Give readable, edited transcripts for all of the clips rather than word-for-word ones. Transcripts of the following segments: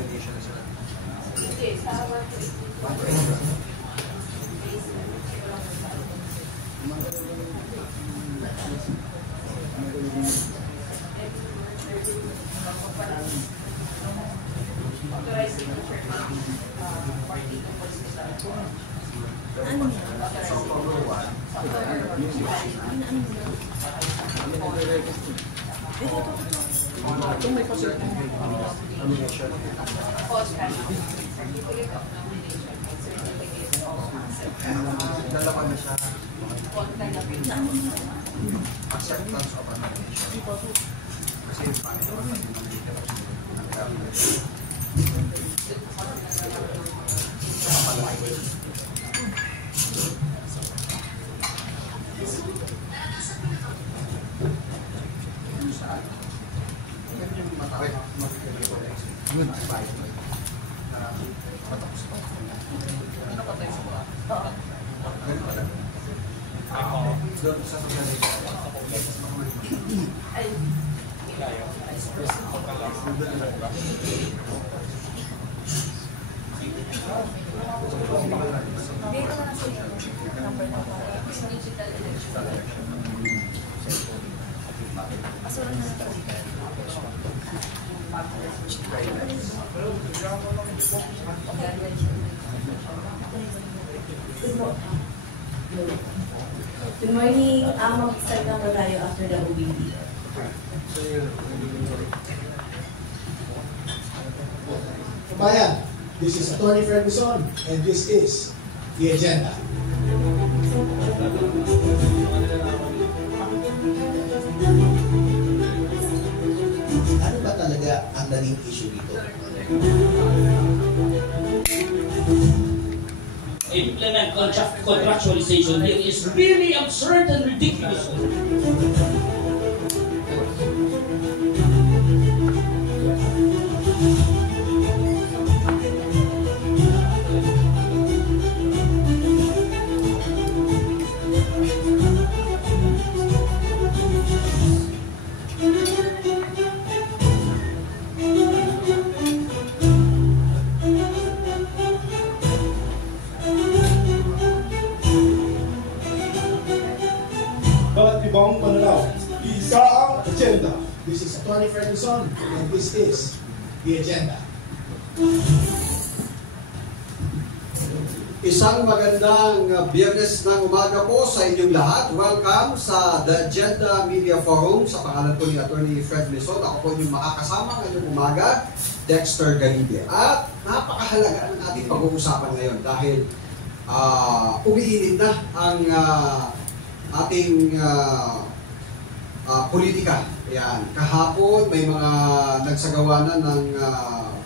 nomination na sila. Dalawa na siya. Acceptance of a nomination. Kasi yung Panginoon na Good morning. Mag-start na ba tayo after the OBD? Kabayan, this is Attorney Fred Bison, and this is the agenda. Ano ba talaga ang naging issue dito? Implement contractualization here is really absurd and ridiculous. Ibang Manalaw, isa ang agenda. This is Attorney Fred Bison, and this is the agenda. Isang magandang Biyernes ng umaga po sa inyong lahat. Welcome sa The Agenda Media Forum. Sa pangalan po ni Attorney Fred Bison, ako po yung makakasama ngayong umaga, Dexter Garibia. At napakahalaga ng ating pag-uusapan ngayon dahil umiinit na ang ating politika. Yan. Kahapon may mga nagsagawa na ng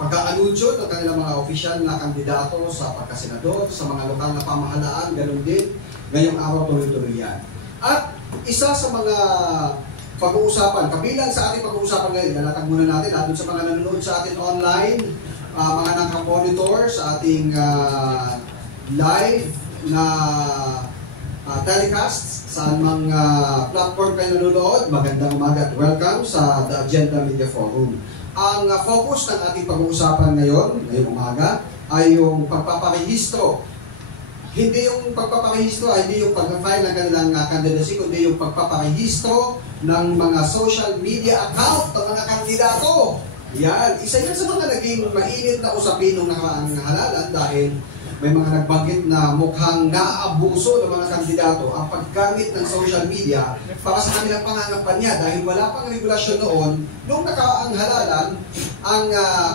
pagka-anunsyo ng kanilang mga opisyal na kandidato sa pagkasenador, sa mga lokal na pamahalaan, ganun din. Ngayong araw tuloy-tuloy yan. At isa sa mga pag-uusapan, kabilang sa ating pag-uusapan ngayon, nalatag muna natin, doon sa mga nanonood sa atin online, mga nakamonitor sa ating live na telecasts sa mga platform kayo nanonood, magandang umaga at welcome sa The Agenda Media Forum. Ang focus ng ating pag-uusapan ngayong umaga ay yung pagpaparehistro. Hindi yung pagpaparehistro, hindi yung pag-file ng kanilang candidacy, kundi yung pagpaparehistro ng mga social media account ng mga kandidato. Yan, isa yan sa mga naging mainit na usapin ng nakaraang halalan dahil may mga nagbanggit na mukhang naaabuso ng mga kandidato ang paggamit ng social media para sa kanilang pangangampanya dahil wala pang regulasyon noon nung nakaraang halalan ang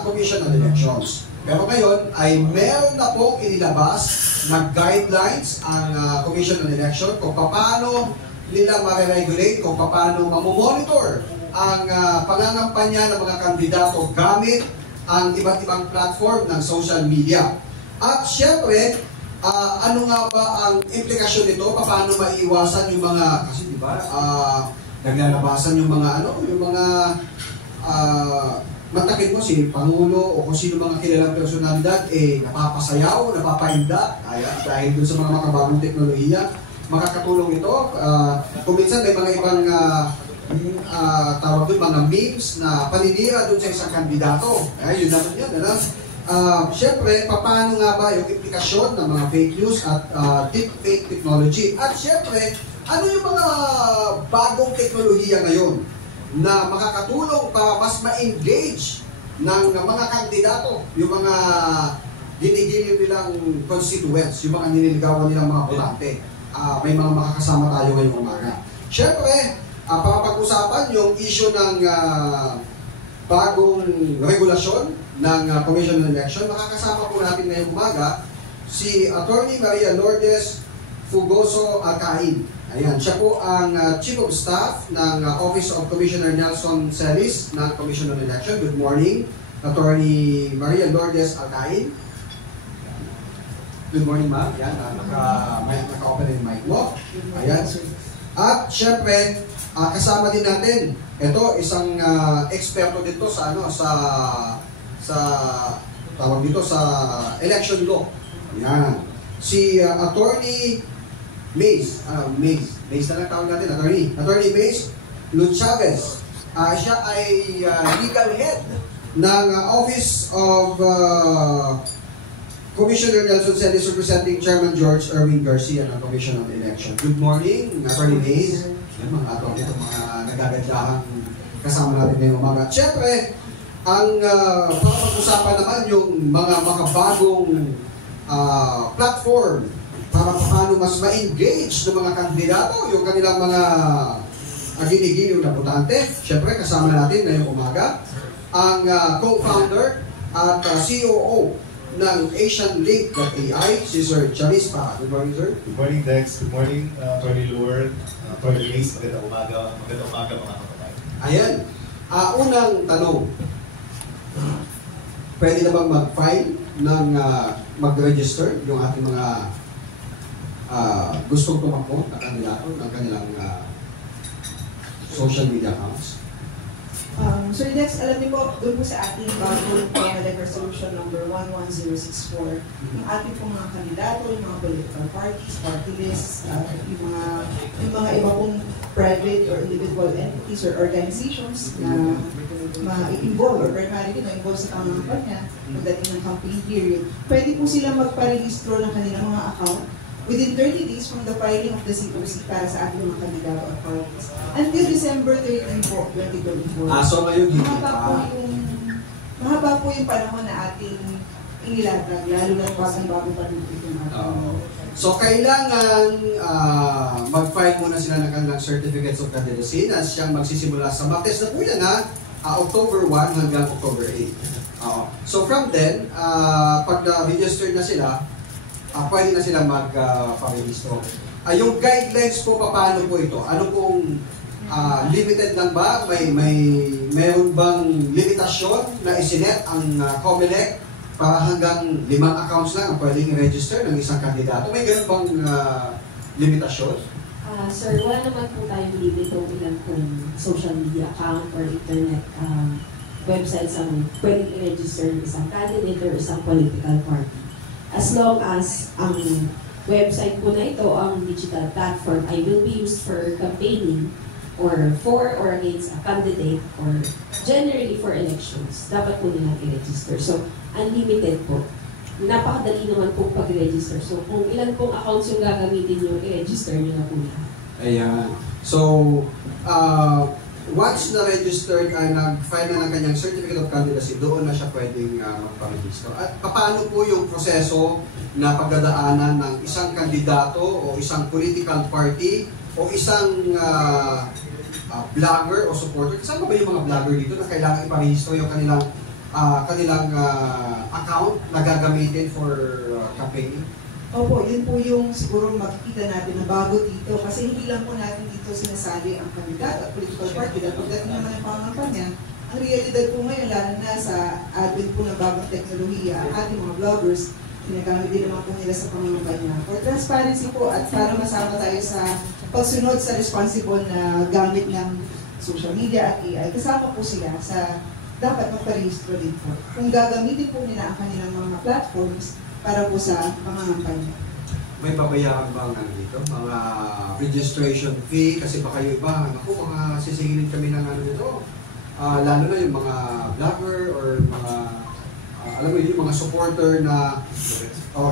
Commission on Elections. Pero ngayon ay meron na pong inilabas na guidelines ang Commission on Election kung paano nila ma-regulate, kung paano mamomonitor ang pangangampanya ng mga kandidato gamit ang iba't ibang platform ng social media. At syempre, ano nga ba ang implikasyon nito? Paano maiwasan yung mga, kasi di ba, naglalabasan yung mga matakit mo si Pangulo o kung sino mga kilalang personalidad, napapasayaw, napapainda, dahil dun sa mga makabagong teknolohiya, makakatulong ito. Kung minsan may mga ibang tawag doon, mga memes na paninira doon sa isang kandidato. Yun naman yun. Siyempre, paano nga ba yung implikasyon ng mga fake news at deepfake technology? At siyempre, ano yung mga bagong teknolohiya ngayon na makakatulong para mas ma-engage ng mga kandidato, yung mga ginigiliw nilang constituents, yung mga nililigawan nilang mga botante. May mga makakasama tayo ngayong umaga. Siyempre, para pag-usapan yung issue ng bagong regulasyon ng Commission on Election, makakasama po natin ngayong umaga si Attorney Maria Lourdes Fugoso Alcain. Ayan, siya po ang Chief of Staff ng Office of Commissioner Nelson Celis ng Commission on Election. Good morning, Attorney Maria Lourdes Alcain. Good morning, ma'am. Ayan, naka-open yung mic mo. Ayan. At syempre, kasama din natin, ito, isang eksperto dito sa tawag dito sa election law. Ayan. Si Attorney Mays na lang tawag natin, Attorney Mays Luchavez. Siya ay legal head ng Office of Commissioner Nelson Celis representing Chairman George Erwin Garcia ng Commission on Election. Good morning, Attorney Mays. Yan, mga attorney, mga nagagandahang kasama natin ngayong umaga. Siyempre, ang pag-usapan naman yung mga makabagong platform para paano mas ma-engage ng mga kandidato, yung kanilang mga ginigiliw na botante. Siyempre, kasama natin ngayong umaga ang co-founder at COO ng AsianLink.ai, si Sir Charis Pa. Good morning, sir. Good morning, Dex. Good morning, Attorney Lourdes, Attorney Mays. Magandang umaga mga kababayan. Ayan. Unang tanong, pwede na bang mag-file ng mag-register yung ating mga gustong tumakbo na kandidato ng kanilang social media accounts? Sir Dex, alam niyo po, doon po sa ating bagong Pangulo Resolution number 11064, yung ating pong mga kandidato, yung mga political parties, party lists, yung mga iba pong private or individual entities or organizations na ma-involve or primarily na-involve sa kampanya pagdating ng campaign period, pwede po sila magparehistro ng kanilang mga account within 30 days from the filing of the COC para sa ating mga kandidato at parties. Until December 13 po, 2024. So ngayon, mahaba po yung panahon na ating inilatag, lalo na po ang bago pa rin itong ating. So kailangan mag-file muna sila ng kanilang certificates of candidacy na siyang magsisimula sa Martes na po yan October 1 hanggang October 8. So from then, pag na-register na sila, pwede na sila magparehistro. Yung guidelines po, paano po ito? Ano pong limited lang ba? Mayroon bang limitasyon na isinet ang COMELEC para hanggang 5 accounts lang ang pwedeng i-register ng isang kandidato? May ganun bang limitasyon? Sir, wala naman po tayong limit kung ilan pong social media account or internet websites ang pwedeng i-register ng isang candidate or isang political party. As long as ang website po na ito, ang digital platform, ay will be used for campaigning or for or against a candidate or generally for elections, dapat po nilang i-register. So, unlimited po. Napakadali naman pong pag-register. So, kung ilan pong accounts yung gagamitin nyo, i-register nyo na po lahat. Ayan. So, once na-registered ay nag-file na ng kanyang certificate of candidacy, doon na siya pwedeng magparehistro. At paano po yung proseso na pagdadaanan ng isang kandidato o isang political party o isang vlogger o supporter? Saan ba yung mga vlogger dito na kailangan iparehistro yung kanilang account na gagamitin for campaigning? Opo, yun po yung siguro makikita natin na bago dito kasi hindi lang po natin dito sinasali ang kandidato at political party dahil pagdating naman ang pangampanya, ang realidad po ngayon lalo na sa advent po ng bagong teknolohiya, ang ating mga vloggers, ginagamit din naman po nila sa pangampanya. For transparency po at para masama tayo sa pagsunod sa responsible na gamit ng social media at AI, kasama po sila sa dapat magparehistro din po. Kung gagamitin po nila ang kanilang mga platforms, para po sa pangangampanya. may babayaran bang ano dito? Mga registration fee? Kasi baka yung iba, naku, mga sisingilin kami ng ano dito. Lalo na yung mga vlogger or mga, alam mo yun, yung mga supporter na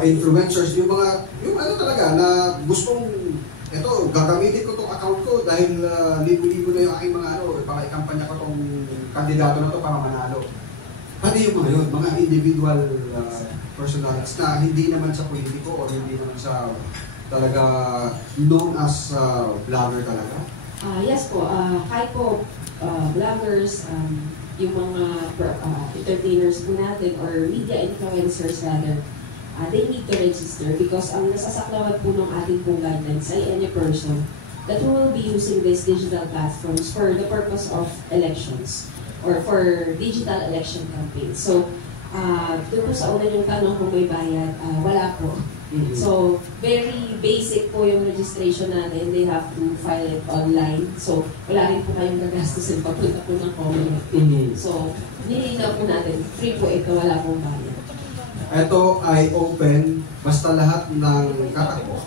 influencers, yung ano talaga na gustong, eto, gagamitin ko tong account ko dahil libo-libo na yung aking mga ano, para ikampanya ko tong kandidato na to para manalo. Pati yung mga yun, mga individual personalities na hindi naman sa politiko o hindi naman sa talaga known as vlogger talaga? Yes po, kahit po vloggers, yung mga entertainers po natin or media influencers rather, they need to register because ang nasasaklawan po ng ating pong guidelines ay any person that will be using these digital platforms for the purpose of elections or for digital election campaigns. So, doon po sa una yung tanong kung may bayad, wala po. So, very basic po yung registration natin. They have to file it online. So, wala rin po kayong gagastusin pagpunta po ng Comelec. So, nilinaw po natin, free po ito, wala pong bayad. Ito ay open basta lahat ng katakbo,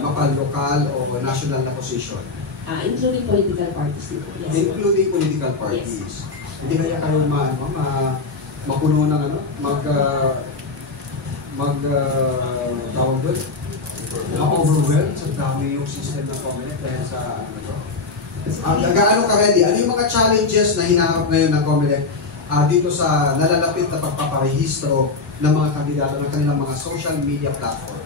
mapal-lokal o national na position. Including political parties dito. Yes. Including political parties. Yes. Hindi kaya kayo mapuno ng ano, tawag doon? Na-overwhelmed sa dami yung system ng Comelec dahil sa ano to. Gaano ka ready? Ano yung mga challenges na hinaharap ngayon ng Comelec dito sa nalalapit na pagpaparehistro ng mga kandidato ng kanilang mga social media platforms?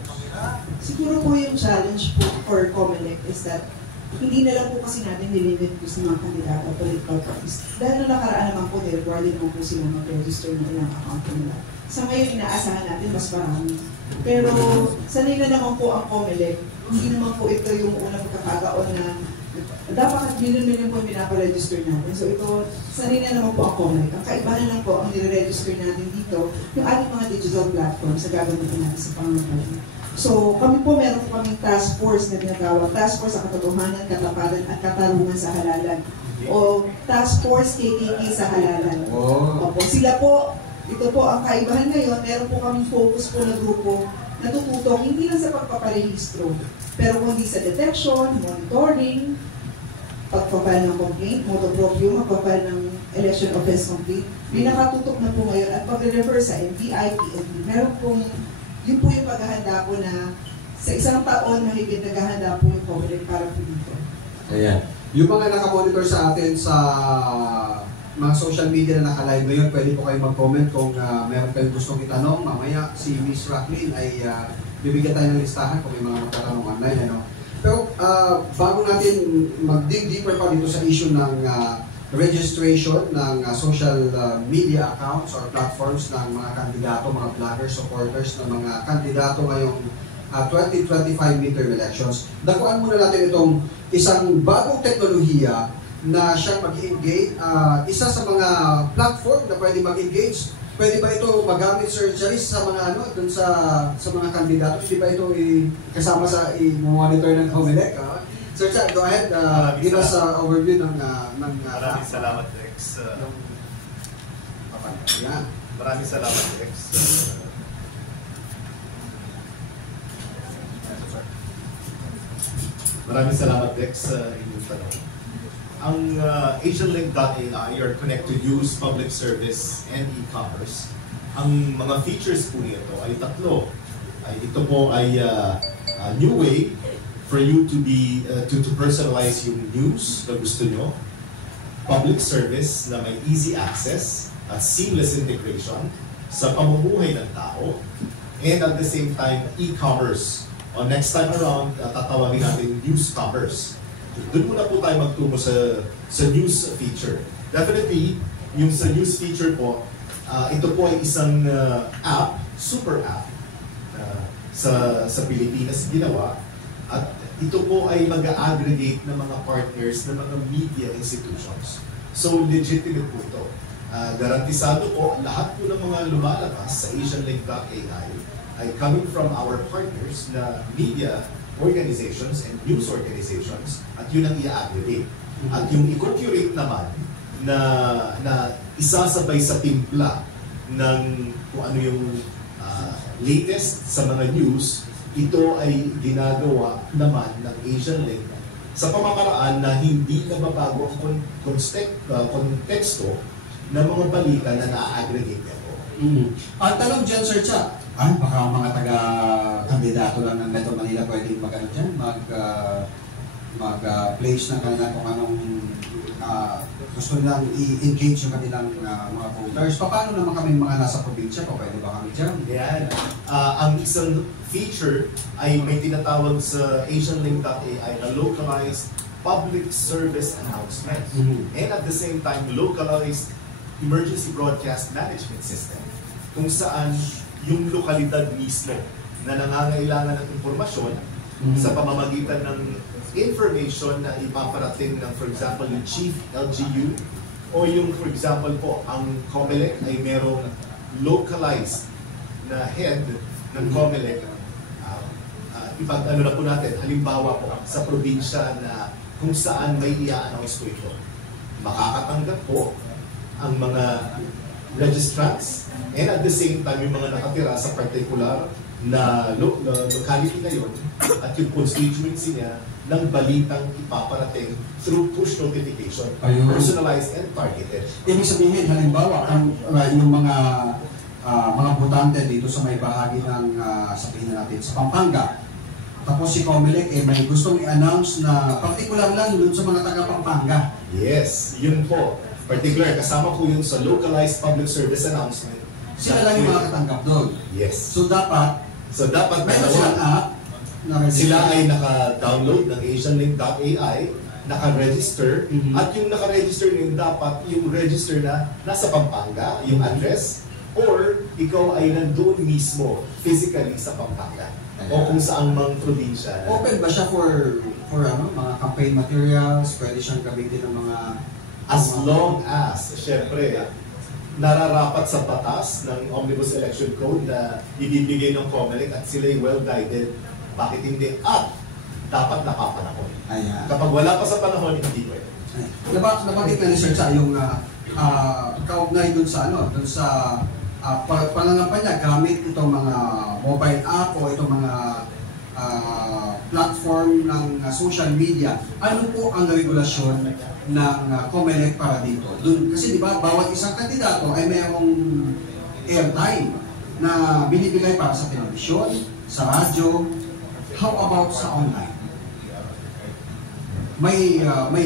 Siguro po yung challenge po for Comelec is that hindi na lang po kasi natin nililit po sa mga kandidato political parties. Dahil na nakaraan naman po, required naman po sila mag-register ng ilang account nila. Sa ngayon, inaasahan natin mas marami. Pero sanay na naman po ang Comelec. Hindi naman po ito yung unang pagkakataon na dapat million po yung pinaparegister natin. So ito, sanay na naman po ang Comelec. Ang kaibahan lang po ang nire-register natin dito, yung ating mga digital platforms sa gagamitin natin sa pangalaman. So, kami po meron po kaming task force na ginagawa. Task force sa katotohanan, katapatan at katarungan sa halalan. O task force KKK sa halalan. Opo, sila po, ito po ang kaibahan ngayon, meron po kaming focus po na grupo na tututong hindi lang sa pagpaparehistro, pero kundi sa detection, monitoring, pagpapal ng complaint, motu proprio, magpapal ng election offense complaint. May nakatutok na po ngayon at pag-refer sa NBI, PNP. Meron pong yun po yung paghahanda po na sa isang taon mahigit naghahanda po yung Comelec para po dito. Ayan. Yung mga nakamonitor sa atin sa mga social media na naka-live ngayon, pwede po kayo mag-comment kung meron kayong gustong itanong. Mamaya si Miss Racklin ay bibigyan tayo ng listahan kung may mga magtatanong online. Ano? Pero bago natin mag-dig deeper pa dito sa issue ng registration ng social media accounts or platforms ng mga kandidato, mga vloggers, supporters ng mga kandidato ngayong 2025 midterm elections. Dakuan muna natin itong isang bagong teknolohiya na siyang mag-engage, isa sa mga platform na pwede mag-engage. Pwede ba ito magamit, Sir Charis, sa mga ano, dun sa mga kandidato? Hindi ba ito kasama sa i-monitor ng Comelec? Sir Chad, go ahead. Give us an overview ng maraming salamat, Rex. Maraming salamat, Rex. Maraming salamat, Rex, sa inyong tanong. Ang AsianLink.ai or Connect to Use Public Service and E-Commerce, ang mga features po nito ay tatlo. Ito po ay new way for you to be to personalize yung news na gusto nyo, public service na may easy access at seamless integration sa pamumuhay ng tao, and at the same time, e-commerce. Next time around, tatawagin natin news commerce. Doon muna po tayo magtungo sa news feature. Definitely, yung sa news feature po, ito po ay isang app, super app, sa Pilipinas ginawa. At ito po ay mag-aggregate ng mga partners ng mga media institutions. So, legitimate po ito. Garantisado po, lahat po ng mga lumalabas sa AsianLink.ai ay coming from our partners na media organizations and news organizations, at yun ang i-aggregate. At yung i-curate naman na isasabay sa timpla ng kung ano yung latest sa mga news, ito ay ginagawa naman ng Asian Link sa pamamaraan na hindi nababago ang konteksto ng mga balita na na-aggregate nito. Ang tanong dyan, Sir Cha, baka mga taga-kandidato lang ng Metro Manila pwedeng mag-ano dyan, mag-place ng kanila kung anong gusto nilang i-engage yung kanilang mga voters. Paano naman kami mga nasa probinsya? Pwede ba kami dyan? Yan. Ang isang feature ay may tinatawag sa AsianLink.ai na localized public service announcement. And at the same time, localized emergency broadcast management system kung saan yung lokalidad mismo na nangangailangan ng impormasyon sa pamamagitan ng information na ipaparating ng, for example, yung Chief LGU o yung, for example po, ang COMELEC ay merong localized na head ng COMELEC. Ipag-ano na po natin, halimbawa po sa probinsya na kung saan may i-announce po ito. Makakatanggap po ang mga registrants and at the same time yung mga nakatira sa particular na locality na yun at yung constituency niya ng balitang ipaparating through push notification, personalized and targeted. Ibig sabihin, halimbawa, yung mga botante dito sa may bahagi ng, sabihin natin, sa Pampanga, tapos si COMELEC may gustong i-announce na particular lang doon sa mga taga-Pampanga. Yes, yun po. Particular, kasama po yung sa localized public service announcement. Sila lang yung mga katanggap doon. Yes. So dapat meron silang app na sila ay naka-download ng AsianLink.ai, naka-register, at yung naka-register na yun dapat yung register na nasa Pampanga, yung address, or ikaw ay nandoon mismo physically sa Pampanga o kung saang mang probinsya. Open ba siya for mga campaign materials? Pwede siyang gamitin ng mga as long as, syempre, nararapat sa batas ng Omnibus Election Code na ibibigay ng COMELEC at sila'y well-guided. Bakit hindi? At dapat napapanahon. Kapag wala pa sa panahon, hindi pwede. Nabanggit na ni Sir Cha yung kaugnay dun sa pananampanya gamit itong mga mobile app o itong mga platform ng social media. Ano po ang regulasyon ng COMELEC para dito? Kasi di ba, bawat isang kandidato ay mayroong airtime na binibigay para sa telebisyon, sa radyo. How about sa online? May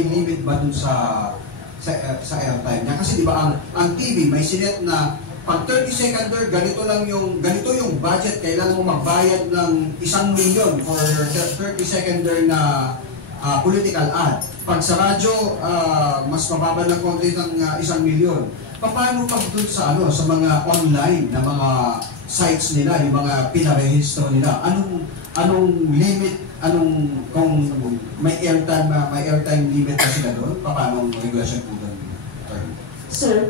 limit ba dun sa airtime niya? Kasi di ba ang TV may sinet na pag 30 seconder, ganito yung budget, kailangan mo magbayad ng 1 million for 30 seconder na political ad. Pag sa radyo, mas mababa ng konti ng 1 million. Paano pag dun sa mga online na mga sites nila, yung mga pinarehistro nila, anong limit, kung may airtime limit na sila doon, paano ang regulation po doon? Sir,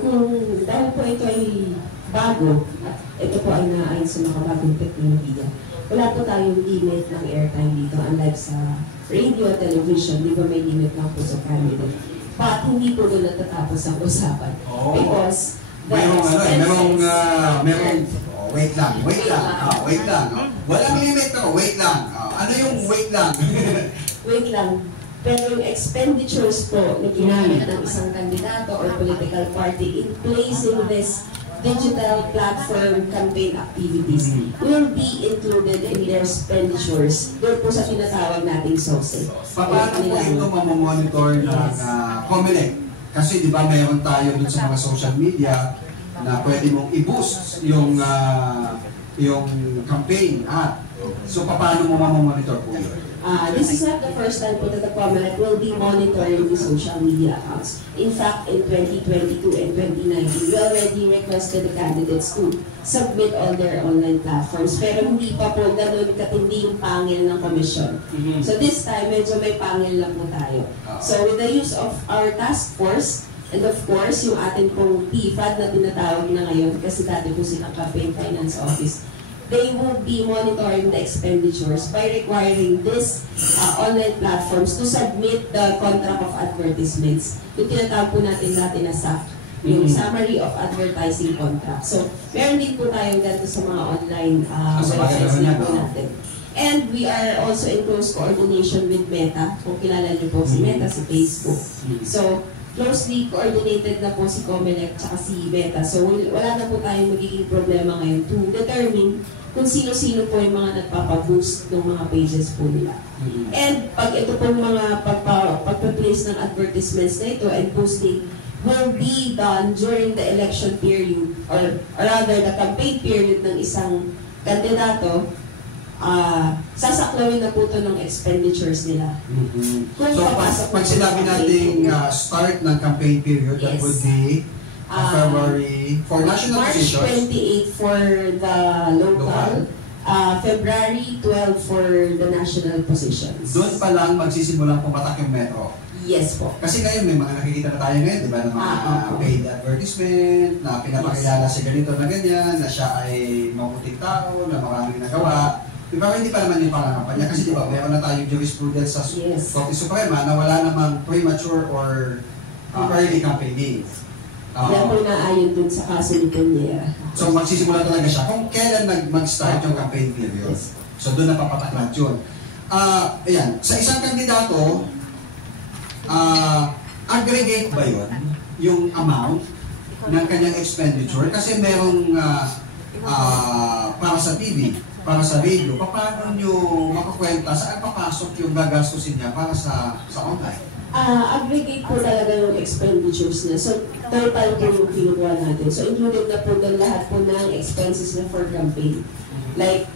dahil po ito ay bago, at ito po ay naayon sa mga bagong teknolohiya, wala po tayong limit ng airtime dito, unlike sa radio at television, di ba may limit lang po sa candidate. But hindi po doon natatapos ang usapan. Because wait lang. Walang limit to, wait lang. Ano yung wait lang? Wait lang. Pero yung expenditures po na ginamit ng isang kandidato or political party in placing this digital platform campaign activities will be included in their expenditures doon po sa tinatawag nating SOCE. Paano po ito mamamonitor ng COMELEC? Kasi di ba mayroon tayo dun sa mga social media na pwede mong i-boost yung campaign ad. So paano mo mamamonitor po yun? This is not the first time po that the COMELEC will be monitoring the social media accounts. In fact, in 2022 and 2019, we already requested the candidates to submit all their online platforms. Pero hindi pa po ganun katindi yung pangil ng komisyon. So this time, medyo may pangil lang po tayo. So with the use of our task force, and of course, yung atin pong PFAD na tinatawag na ngayon, kasi dati po silang Campaign Finance Office, they will be monitoring the expenditures by requiring these online platforms to submit the contract of advertisements. Yung tinatawag po natin dati na SAC, yung Summary of Advertising Contract. So, meron din po tayong ganito sa mga online websites na po natin. And we are also in close coordination with Meta. Kung kilala niyo po si Meta, si Facebook. So, closely coordinated na po si Comelec at si Meta. So, wala na po tayong magiging problema ngayon to determine kung sino-sino po yung mga nagpapaboost ng mga pages po nila. And pag ito pong mga pagpa-place ng advertisements na ito and posting will be done during the election period or rather the campaign period ng isang kandidato, sasaklawin na po ito ng expenditures nila. So, pag sinabi nating start ng campaign period, that would be February for national March positions. 28 for the local, February 12 for the national positions. Doon pa lang magsisimulang pumatak yung metro. Yes po. Kasi ngayon may mga nakikita na tayo ngayon, di ba, ng mga paid advertisement, na pinapakilala si ganito na ganyan, na siya ay mabuting tao, na maraming nagawa. Di ba, hindi pa naman yung pangangampanya kasi di ba, meron na tayong jurisprudence sa Korte Suprema na wala namang premature or early campaigning. Kaya po naayon dun sa kaso ni Peñera. So magsisimula talaga siya kung kailan mag-start yung campaign period. So doon napapatak lahat yun. Ayan, sa isang kandidato, aggregate ba yun yung amount ng kanyang expenditure? Kasi merong para sa TV, para sa radio, paano nyo makakwenta saan papasok yung gagastusin niya para sa online? Aggregate po talaga yung expenditures niya. So, total po yung kinukuha natin. So, included na po doon lahat po ng expenses na for campaign. Like,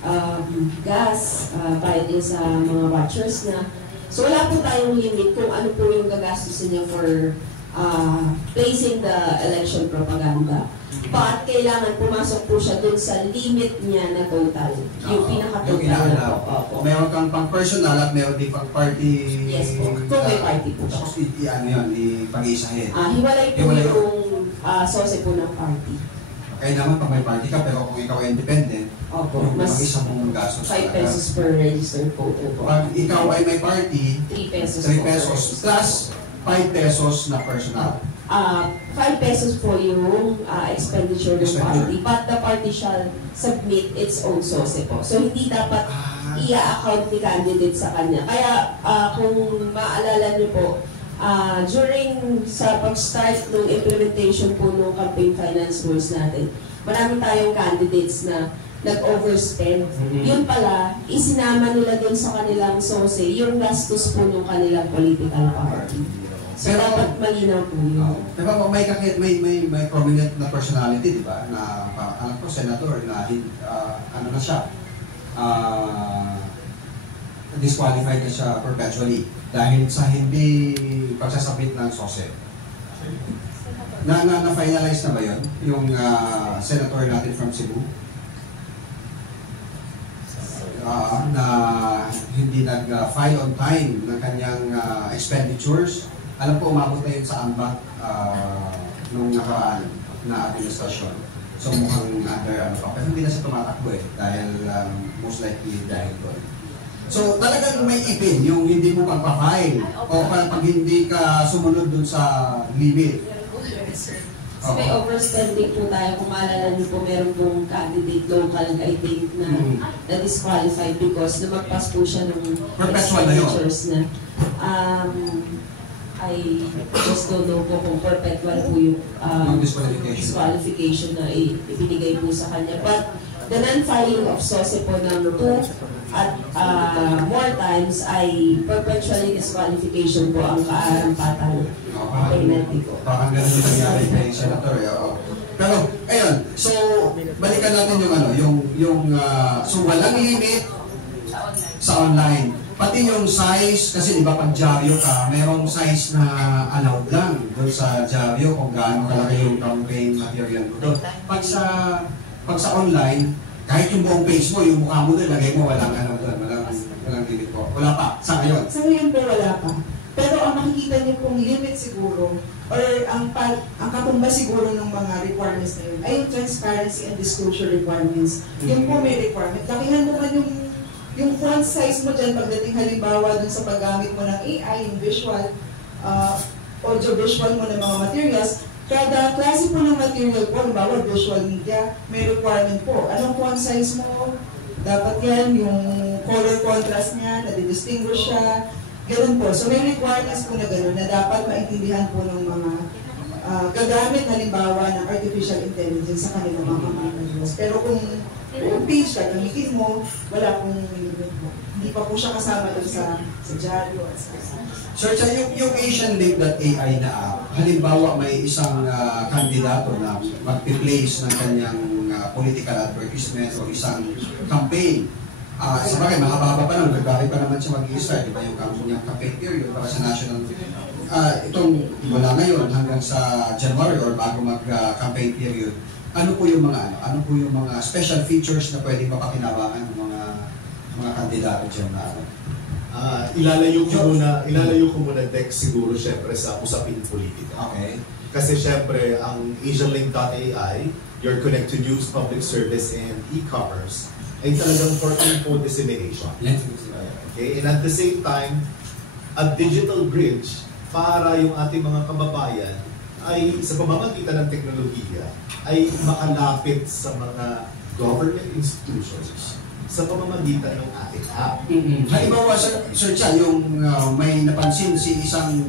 gas, bayad din sa mga watchers na. So, wala po tayong limit kung ano po yung gagastusin niya for placing the election propaganda. But, kailangan pumasok po siya doon sa limit niya na total. Yung pinaka-total na po. Meron kang pang-personal at meron din pang-party. Yes po. Kung may party po siya. Tapos, ano yun, ipag-isahin. Hiwalay po yung sose po ng party. Kaya naman pag may party ka, pero kung ikaw ay independent, yung mag-isa mong gastos 5 pesos per registered voter po. Pag ikaw ay may party, 3 pesos 3 pesos plus 5 pesos na personal. 5 pesos po yung expenditure ng party, but the party shall submit its own source po. So, hindi dapat i-account ni candidate sa kanya. Kaya, kung maalala niyo po, during sa pag-start ng implementation po ng campaign finance rules natin, marami tayong candidates na nag-overspend. Yun pala, isinama nila dun sa kanilang source, yung gastos po ng kanilang political party. So, pero, dapat malinaw po yun. Diba, may prominent na personality, di ba? Na, alam ko, senator, na ano na siya, disqualified na siya perpetually dahil sa hindi pagsasabit ng SOSE. Na-finalize na ba yun? Yung senator natin from Cebu? Na hindi nag-file on time ng kanyang expenditures. Alam ko, umabot na yun sa ambak nung nakaraan na administrasyon. So mukhang under ano pa. Pero hindi na siya tumatakbo dahil most likely dahil doon. So talagang may ipin yung hindi mo pagpa-file o pag hindi ka sumunod dun sa limit. So may overspending po tayo. Kung maalala niyo po, meron pong candidate local, I think, na disqualified because lumagpas po siya ng expenditures na. I just don't know po kung perpetual po yung disqualification na ibinigay po sa kanya. But the non-filing of SOSE po ng 2 at more times ay perpetually disqualification po ang kaarampatang penalty po. Parang ganun yung nangyari kay Senator. Pero, ayun, so balikan natin yung ano, so walang limit sa online. Pati yung size, kasi di ba pag dyaryo ka, merong size na allowed lang doon sa dyaryo kung gaano kalaki yung campaign material mo doon. Pag sa online, kahit yung buong page mo, yung mukha mo doon, lagay mo, walang limit po. Wala pa, sa ngayon. Sa ngayon po wala pa. Pero ang makikita niyo pong limit siguro, or ang katumba siguro ng mga requirements na yun, ay yung transparency and disclosure requirements. Yung po may requirement. Lakihan naman yung font size mo dyan pagdating halimbawa dun sa paggamit mo ng AI, yung visual, audio-visual mo ng mga materials. Kada klase po ng material po, halimbawa visual media, may requirement po. Anong font size mo? Dapat yan, yung color contrast niya, nadidistinguish siya, ganun po. So may requirements po na ganun na dapat maintindihan po ng mga gagamit halimbawa ng artificial intelligence sa kanilang mga materials. Pero kung page ka, gamitin mo, wala pong limit po. Hindi pa po siya kasama doon sa dyaryo at sa Sir, yung AsianLink.ai na app, halimbawa may isang kandidato na mag-place ng kanyang political advertisement o isang campaign. Sa bagay, mahaba pa lang, nagdari pa naman siya mag-i-start, diba yung campaign period para sa national. Itong wala ngayon hanggang sa January or bago mag-campaign period, ano po yung mga special features na pwedeng mapakinabangan ng mga kandidato dyan na ilalayo ko muna Dex siguro syempre sa usaping politika. Okay. Kasi syempre ang AsianLink.ai, your connect to news, public service, and e-commerce ay talagang for info dissemination. Okay? And at the same time, a digital bridge para yung ating mga kababayan ay sa pamamagitan ng teknolohiya ay makalapit sa mga government institutions sa pamamagitan ng ating app. Halimbawa, Sir Cha, yung may napansin si isang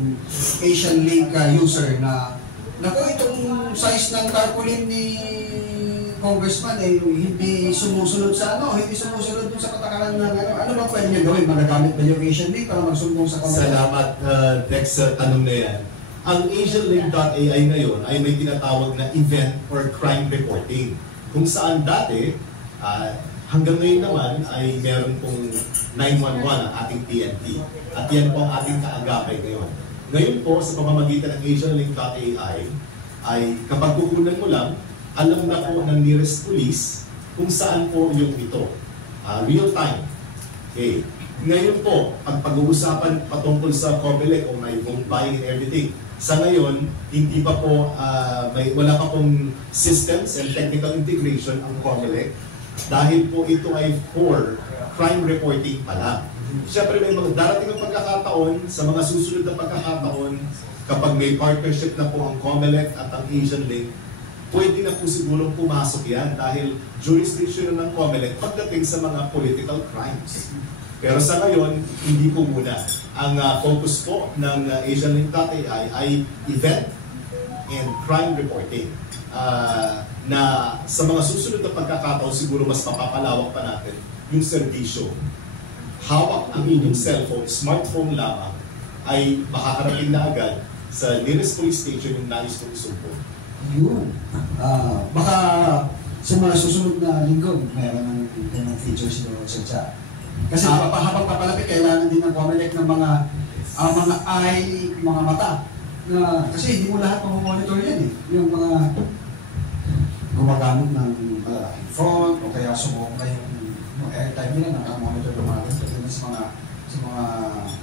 AsianLink user na naku, itong size ng tarpaulin ni Congressman ay hindi sumusunod sa hindi sumusunod dun sa patakaran ng ano ba pwede niya gawin? Magagamit ba yung AsianLink para magsumbong sa Congress? Salamat, Dex, sa tanong na yan. Ang AsianLink.ai ngayon ay may tinatawag na event or crime reporting. Kung saan dati, hanggang ngayon naman ay meron pong 911 ang ating PNP. At yan po ang ating kaagapay ngayon. Ngayon po, sa pamamagitan ng AsianLink.ai, ay kapag kukunan mo lang, alam na po ng nearest police kung saan po yung ito. Real time. Okay. Ngayon po, pag-uusapan patungkol sa COMELEC o may vote buying and everything, sa ngayon, hindi pa po, wala pa pong systems and technical integration ang COMELEC dahil po ito ay for crime reporting pa lang. Siyempre may mga darating ang pagkakataon, sa mga susunod na pagkakataon, kapag may partnership na po ang COMELEC at ang AsianLink, pwede na po siguro pumasok yan dahil jurisdiction ng COMELEC pagdating sa mga political crimes. Pero sa ngayon, hindi po muna. Ang focus po ng AsianLink.ai ay event and crime reporting. Na sa mga susunod na pagkakataon, siguro mas mapapalawak pa natin yung serbisyo. Hawak ang inyong cellphone, smartphone lamang, ay makakarating na agad sa nearest police station yung nais kong isumpong. Yun. Baka sa mga susunod na linggo, mayroon ng features doon sa chat. Kasi habang papalapit, kailangan din ng COMELEC ng mga eye, mga mata. Kasi hindi mo lahat mamamonitor yan eh. Yung mga gumagamit ng malalaking phone o kaya sumuko yung airtime nila, nakamonitor ng mga sa mga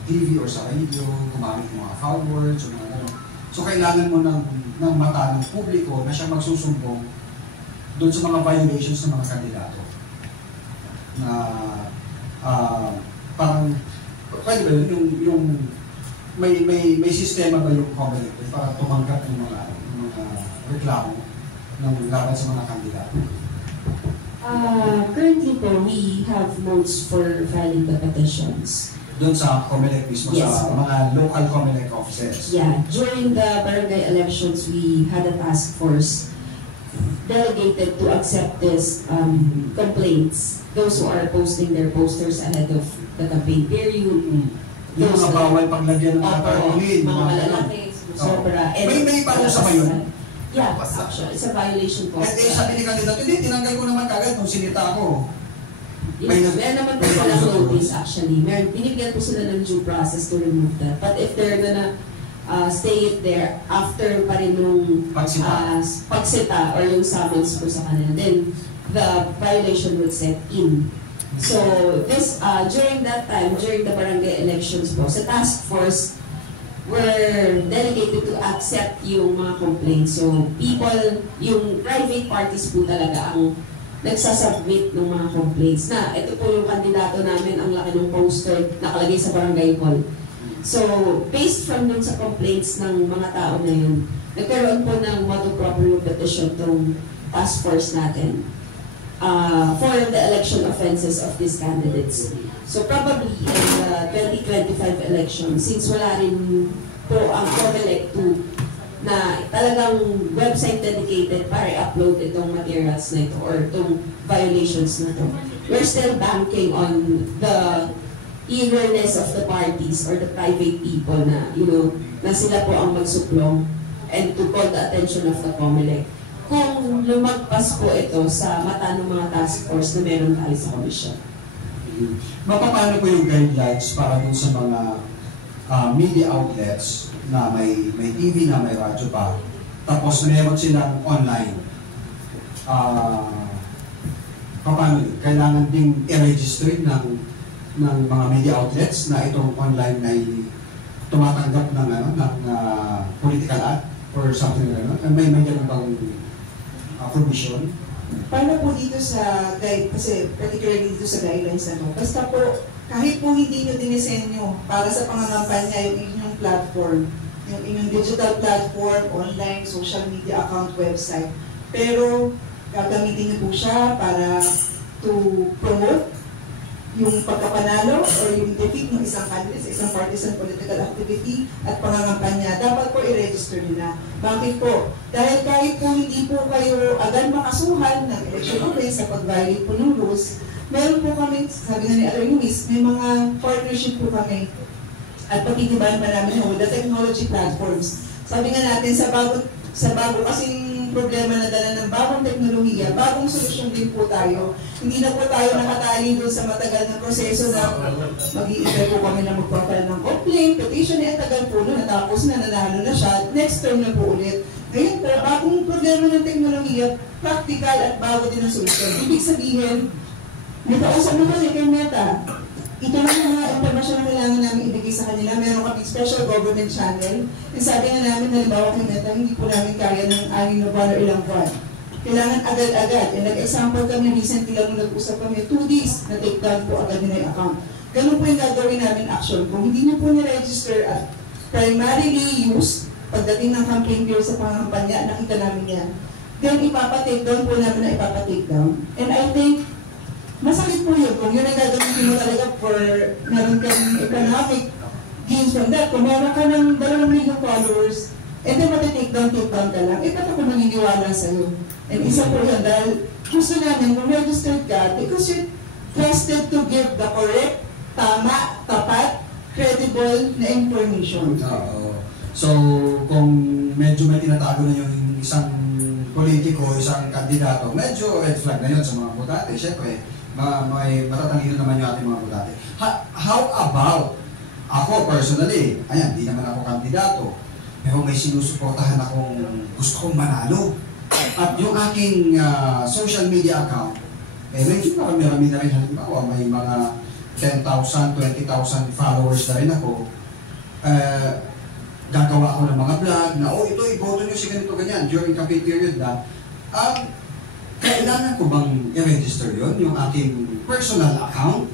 TV or sa radio, gumamit ng mga foul words o mga gano'n. So kailangan mo ng mata ng publiko na siya magsusumbong doon sa mga violations ng mga kandidato. Na parang, pwede ba yung may sistema ba yung COMELEC para tumanggap ng mga reklamo ng laban sa mga kandidato? Currently po, we have modes for filing the petitions. Doon sa COMELEC mismo, yes, sa mga local COMELEC offices? Yeah, during the barangay elections, we had a task force delegated to accept these complaints. Those who are posting their posters ahead of the campaign period. Yung mga bawal paglagyan ng tarpaulin. Mga malalaki, sobra. May parusa ba yun? Yeah, actually, it's a violation po. At sabi ni kandidato, hindi, tinanggal ko naman kagad nung sinita ako. Meron naman po silang notice actually. Binigyan po sila ng due process to remove that. But if they're gonna stay it there after pa rin nung pagsita or yung summons po sa kanila, then the violation would set in. So this during that time, during the barangay elections po, sa task force were delegated to accept yung mga complaints. So people, yung private parties po talaga ang nagsasubmit ng mga complaints na ito po yung kandidato namin, ang laki ng poster nakalagay sa barangay hall. So, based from dun sa complaints ng mga tao na yun, nagkaroon po ng motu proprio petition tong task force natin. for the election offenses of these candidates. So probably in the 2025 election, since wala rin po ang COMELEC na talagang website dedicated para i-upload itong materials na ito or itong violations na ito, we're still banking on the eagerness of the parties or the private people na, na sila po ang magsuplong and to call the attention of the COMELEC. Kung lumagpas po ito sa mata ng mga task force na meron tayo sa komisyon. Paano po yung guidelines para dun sa mga media outlets na may TV na may radyo pa, tapos meron silang online? Paano yun? Kailangan ding i-register ng mga media outlets na itong online ay tumatanggap ng political ad or something like that? May ganun bang provision? Paano po dito sa guide, kasi particularly dito sa guidelines na to, basta po, kahit po hindi nyo dinisenyo para sa pangangampanya yung inyong platform, yung inyong digital platform, online, social media account, website, pero gagamitin nyo po siya para to promote yung pagkapanalo or yung defeat ng isang candidate sa isang partisan political activity at pangangampanya, dapat po i-register nyo na. Bakit po? Dahil kahit po hindi po kayo agad makasuhan ng election offense sa pag-violate po ng rules, meron po kami, sabi nga ni Atty. Luis, may mga partnership po kami at patitibayan pa namin with the technology platforms. Sabi nga natin, sa bago kasing problema na dala ng bagong teknolohiya, bagong solusyon din po tayo. Hindi na po tayo nakatali doon sa matagal na proseso na mag-iintay po kami na magpapal ng complaint, petition, tagal po na, natapos na, nanalo na siya, next term na po ulit. Ngayon po, bagong problema ng teknolohiya, practical at bago din ang solusyon. Ibig sabihin, may kausap naman kay Meta. Ito lang ang mga impormasyon na kailangan namin ibigay sa kanila. Meron kami special government channel. And sabi nga namin, halimbawa kay Meta, hindi po namin kaya ng 6 na buwan o ilang buwan. Kailangan agad-agad. And nag-example kami, recently lang nung nag-usap kami, 2 days na take down po agad nila yung account. Ganun po yung gagawin namin action. Kung hindi nyo po ni-register at primarily used, pagdating ng campaign period sa pangampanya, nakita namin yan. Then ipapatake down po namin na ipapatake down. And I think, masakit po yun kung yun ang gagamitin mo talaga for meron kang economic gains from that. Kung meron ka ng 2 million followers, and then take down ka lang, ba't ako maniniwala sa'yo? And isa po yun, dahil gusto namin, kung registered ka, because you're trusted to give the correct, tama, tapat, credible na information. So, kung medyo may tinatago na yung isang politiko, isang kandidato, medyo red flag na yun sa mga botante. Siyempre, may matatalino naman yung ating mga botante. How about, ako personally, ayan, di naman ako kandidato, pero may sinusuportahan akong gusto kong manalo. At yung aking social media account, medyo marami na rin halimbawa, may mga 10,000, 20,000 followers na rin ako. Gagawa ako ng mga vlog na, ito, iboto nyo si ganito ganyan during campaign period na. Kailangan ko bang i-register yun, yung aking personal account?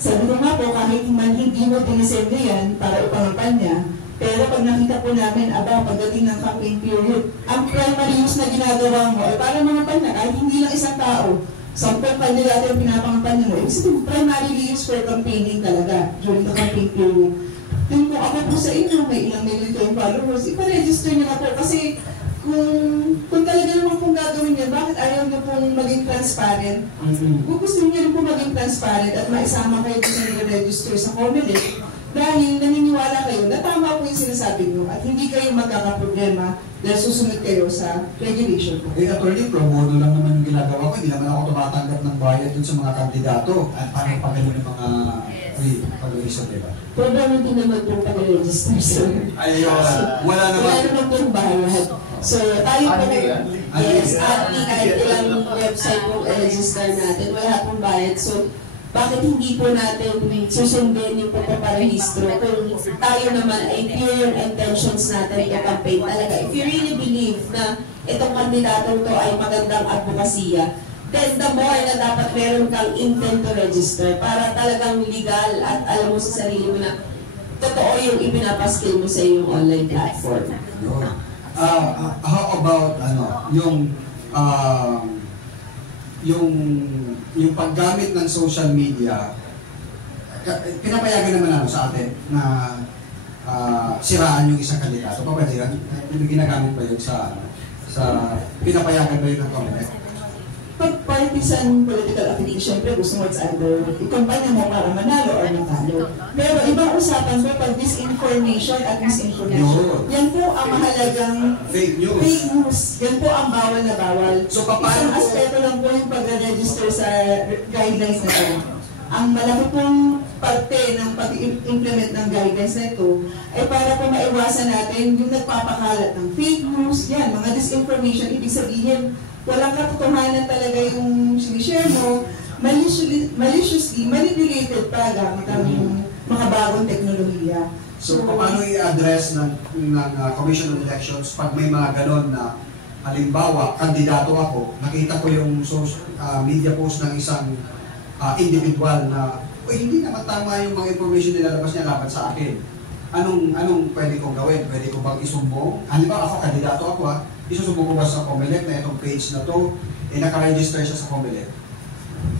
Sabi ko nga po, kahit man hindi mo dinisenyo yan para ipangampanya, pero pag nakita po namin, pagdating ng campaign period, ang primary use na ginagawa mo ay para mangampanya, kahit hindi lang isang tao. Sampung kandidato yung pinapangampanya mo, ibig sabihin, primarily used for campaigning talaga during the campaign period. Then kung ako po sa inyo, may ilang million kayong followers, ipa-register nyo na po kasi kung talaga naman kung gagawin niya, bakit ayaw niyo pong maging transparent? Kung gusto niyo rin po maging transparent at maisama kayo sa nire-register sa COMELEC, dahil naniniwala kayo na tama po yung sinasabi niyo at hindi kayo magkakaproblema dahil susunod kayo sa regulation po. Attorney, promodo lang naman yung ginagawa ko. Hindi naman ako tumatanggap ng bayad dun sa mga kandidato. At paano pagano ng mga pag-register, diba? Problema din naman yung pag-register, sir. Wala naman. Wala naman yung bayad. So, tayo po, yes, at kahit ilang website po i-register natin, wala pong bayad. So, bakit hindi po natin susundin yung pagpaparehistro kung tayo naman ay pure yung intentions natin yung campaign talaga. If you really believe na itong kandidatong to ay magandang advokasya, then the more na dapat meron kang intent to register para talagang legal at alam mo sa sarili mo na totoo yung ipinapaskill mo sa iyong online platform. How about yung yung paggamit ng social media, pinapayagan naman sa atin na siraan yung isang kandidato. Pwede yan? Ginagamit ba yun sa pinapayagan ba yun ng COMELEC? Pag partisan political affiliation, siyempre gusto mo it's either i-combine mo para manalo or matalo. Pero ibang usapan po pag disinformation at misinformation. Yan po ang mahalagang fake news. Fake news. Yan po ang bawal na bawal. So, isang aspeto lang po yung pag-register sa guidelines na ito. Ang malaki pong parte ng pag-implement ng guidelines na ito ay para po maiwasan natin yung nagpapakalat ng fake news, yan, mga disinformation, ibig sabihin, walang katotohanan talaga yung sinishare mo, maliciously manipulated pa gamit ang mga bagong teknolohiya. So, paano i-address ng Commission on Elections pag may mga ganon na halimbawa, kandidato ako, nakita ko yung media post ng isang individual na hindi naman tama yung mga information nilalabas niya laban sa akin. Anong pwede kong gawin? Pwede ko bang isumbong? Halimbawa ako, kandidato ako isusumbong ko ba sa COMELEC na itong page na to, nakaregister siya sa COMELEC?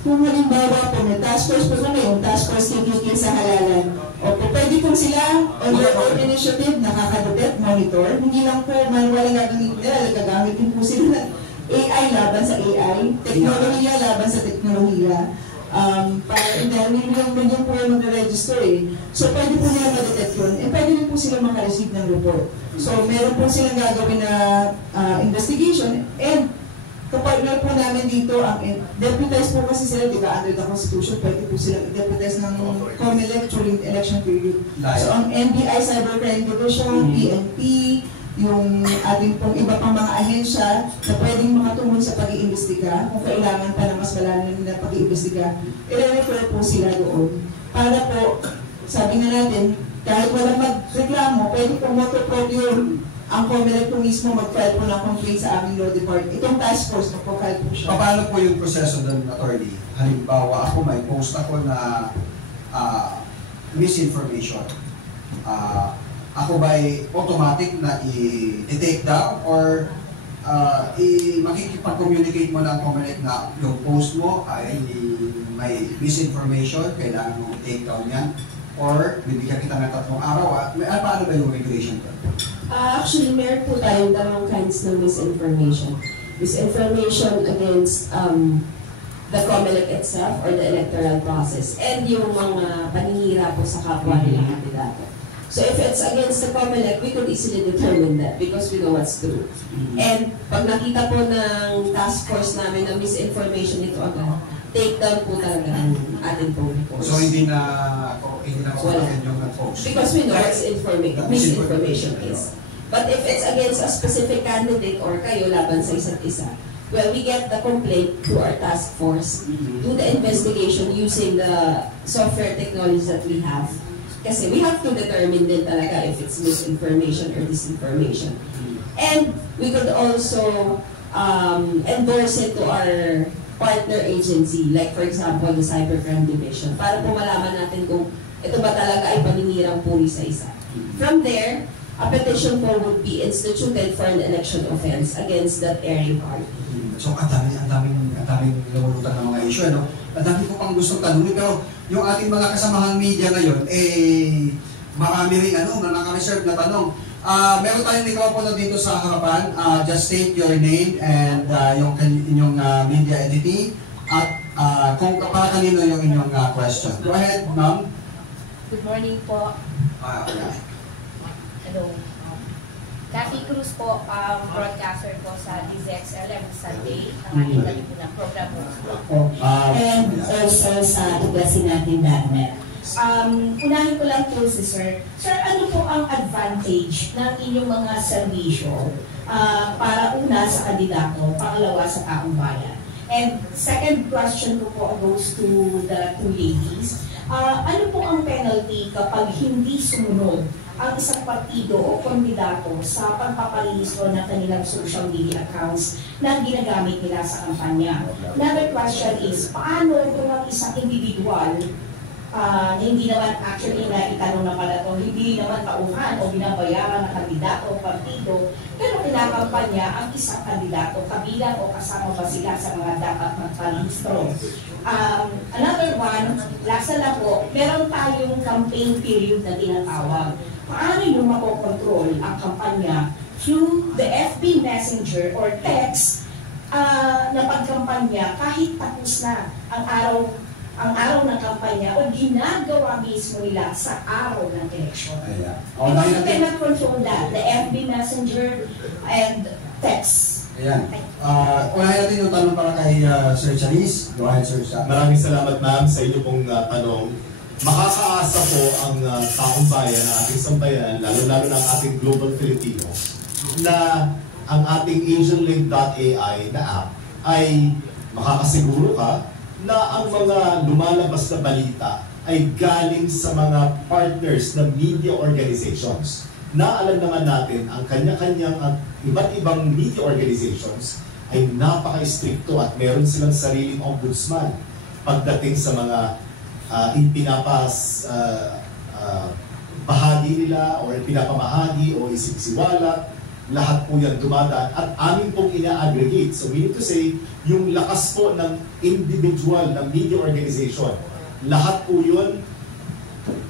Kung halimbawa po, may task force po kami, yung task force kikikil sa halalan. O po, pwede po sila, on their own initiative, nakaka-detect, monitor. Hindi lang po manual ang gagamitin nila, gagamit din po sila ng AI laban sa AI, teknolohiya laban sa teknolohiya. Para million po yung mag-register So, pwede po nila ma-detect yun. Pwede din po sila maka-receive ng report. So, meron po silang gagawin na investigation. And, kapartner po namin dito, ang deputize po kasi sila, di ba, under the Constitution, pwede po silang deputize ng COMELEC during the election period. So, ang NBI Cybercrime Division, PNP, yung ating pong iba pang mga ahensya na pwedeng makatulong sa pag-iimbestiga, kung kailangan pa na mas malalim na pag-iimbestiga, i-refer po sila doon. Para po, sabi nga natin, kahit walang magreklamo, pwede po motopropyo ang COMELEC po mismo mag-file po ng complaint sa aming law department. Itong task force, mag-file po siya. Paano po yung proseso ng attorney? Halimbawa, ako may post ako na misinformation. Ako ba'y automatic na i-take down or makikipag-communicate mo ng COMELEC na yung post mo ay may misinformation, kailangan mo i-take down yan, or bibigyan kita ng 3 araw, paano ba yung regulation ko? Actually, meron po tayong dalawang kinds ng misinformation. Misinformation against the COMELEC itself or the electoral process, and yung mga paninira po sa kapwa nilang kandidato. So if it's against the COMELEC, we could easily determine that because we know what's true. And pag nakita po ng task force namin na misinformation ito agad, take down po talaga ang ating pong post. So hindi na kapatid yung post? Because we know what's misinformation is. But if it's against a specific candidate or kayo laban sa isa't isa, well, we get the complaint to our task force, do the investigation using the software technologies that we have. Kasi we have to determine din talaga if it's misinformation or disinformation. And we could also endorse it to our partner agency, like for example, the Cybercrime Division, para po malaman natin kung ito ba talaga ay paninirang puri sa isa. From there, a petition po would be instituted for an election offense against that erring party. So, ang daming lumulutan ng mga issue, ano? Ang dami ko pang gustong tanongin, pero yung ating mga kasamahang media ngayon, marami rin na naka-reserve na tanong. Meron tayong mikropono dito sa harapan. Just state your name and yung inyong media entity at kung para kanino yung inyong question. Go ahead, ma'am. Good morning po. Yeah. Hello. Kathy Cruz po, broadcaster po sa DZXL every Sunday. Ang ating kalimutan program po. And also sa Tugasinatin.net. Unahin ko lang po si Sir. Sir, ano po ang advantage ng inyong mga serbisyo para una sa kandidato, pangalawa sa taong bayan? And second question ko po goes to the two ladies. Ano po ang penalty kapag hindi sumunod ang isang partido o kandidato sa pagpaparehistro ng kanilang social media accounts na ginagamit nila sa kampanya? Another question is, paano kung ang isang individual hindi naman actually na itanong na pala ito, hindi naman tauhan o binabayaran na kandidato o partido, pero kinakampanya ang isang kandidato, kabilang o kasama ba sila sa mga dapat magpalistro. Another one, last na lang po, meron tayong campaign period na tinatawag. Paano yung makokontrol ang kampanya through the FB Messenger or text na pagkampanya kahit tapos na ang araw ng kampanya o ginagawa mismo nila sa araw ng eleksyon. Because you cannot control that, the FB Messenger and text. Ayan. Unahin natin yung tanong para kay Sir Charis. Go ahead, Sir Charis. Maraming salamat, ma'am, sa inyo pong tanong. Makakaasa po ang taong bayan, ang ating sambayan, lalo-lalo ng ating global Filipinos, na ang ating AsianLink.ai na app ay makakasiguro ka na ang mga lumalabas na balita ay galing sa mga partners na media organizations. Na alam naman natin, ang kanya-kanyang iba't ibang media organizations ay napaka-stricto at meron silang sariling ombudsman pagdating sa mga bahagi nila o pinapamahagi o isipsiwala. Lahat po yan dumadaan at amin pong ina-aggregate. So meaning to say, yung lakas po ng individual na media organization, lahat po yun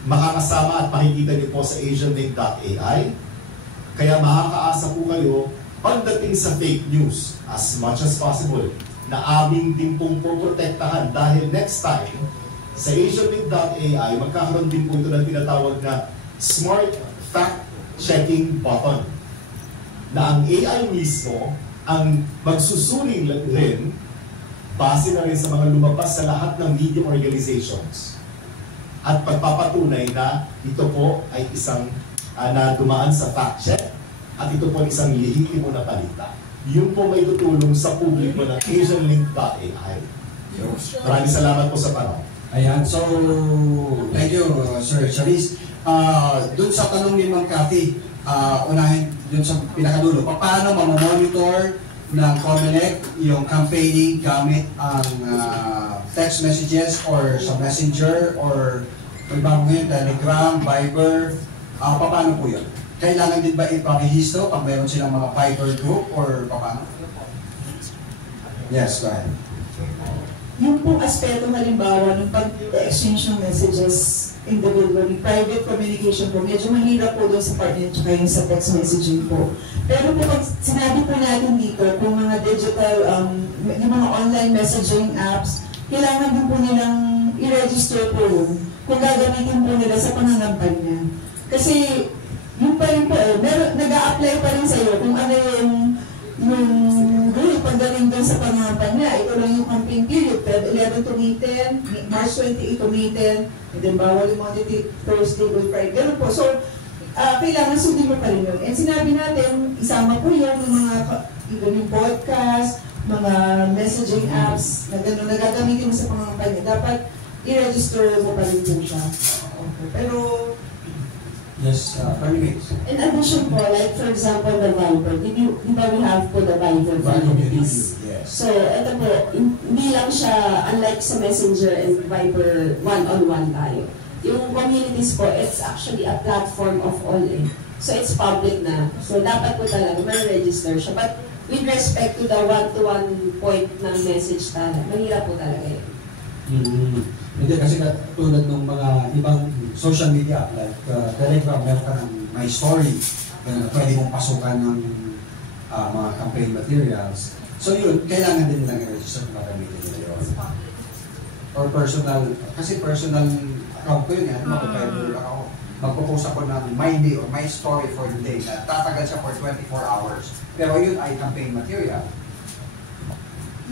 makakasama at makikita niyo po sa AsianLink.ai. Kaya makakaasa po kayo pagdating sa fake news as much as possible na aming din pong poprotektahan dahil next time sa AsianLink.ai magkakaroon din po ito ng tinatawag na Smart Fact-Checking Button na ang AI mismo ang magsusuling rin base na rin sa mga lumabas sa lahat ng media organizations at pagpapatunay na ito po ay isang na dumaan sa fact check at ito po ay isang lehitimo na balita. Yun po may tutulong sa publiko ng AsianLink.ai. Maraming salamat po sa panahon. Ayan, so thank you, Sir Charis. Doon sa tanong ni Ma'am Cathy, unahin dun sa pinakadulo, paano mamamonitor ng COMELEC yung campaigning gamit ang text messages or sa Messenger or bago ngayon, Telegram, Viber, paano po yun? Kailangan din ba iparehistro pag mayroon silang mga Viber group or paano? Yes, go ahead. Yung pong aspeto halimbawa ng pag-exchange ng messages individually, private communication po, medyo mahirap po doon sa partner at yung sa text messaging po. Pero po pag sinabi po natin dito, kung mga digital, yung mga online messaging apps, kailangan din po nilang i-register po yun kung gagamitin po nila sa pangangampanya. Kasi yung pa rin po, nag-a-apply pa rin sa'yo kung ano yung group pagdating doon sa pangangampanya. Ito lang yung campaign period, Feb 11 to May 10, March 28 to May 10, and then bawal yung Monday, Thursday, Good Friday. Ganun po. So, kailangan sundin mo pa rin yun. And sinabi natin, isama po yun yung mga, even yung podcast, mga messaging apps na gano'n, nagagamitin mo sa pangangampanya. Dapat i-register mo pa rin po siya. Okay. Pero, yes, in addition po, like for example, the Viber, di ba we have po the Viber communities? Yes. So, ito po, hindi lang siya, unlike sa Messenger and Viber, one-on-one tayo. Yung communities po, it's actually a platform of all eh. So, it's public na. So, dapat po talaga, may register siya. But, with respect to the one-to-one point ng message talaga, mahirap po talaga yun. Hindi kasi tulad ng mga ibang social media like Telegram, meron ka ng My Story, pwede mong pasukan ng mga campaign materials. So yun, kailangan din nilang i-register kung gagamitin nila yun. Or personal, kasi personal account ko yun, mag-private ako. Magpo-post ako ng My Day or My Story for the day na tatagal siya for 24 hours. Pero yun ay campaign material.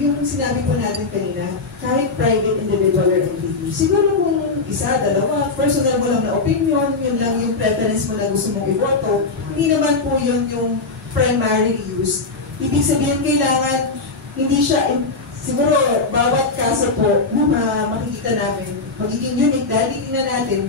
yung sinabi ko natin kanina, kahit private, individual, or entity, siguro kung isa, dalawa, personal mo lang na opinion, yun lang yung preference mo na gusto mong iboto, hindi naman po yun yung primary use. Ibig sabihin, kailangan, hindi siya, siguro, bawat kaso po na makikita namin, magiging unique dahil tingnan natin,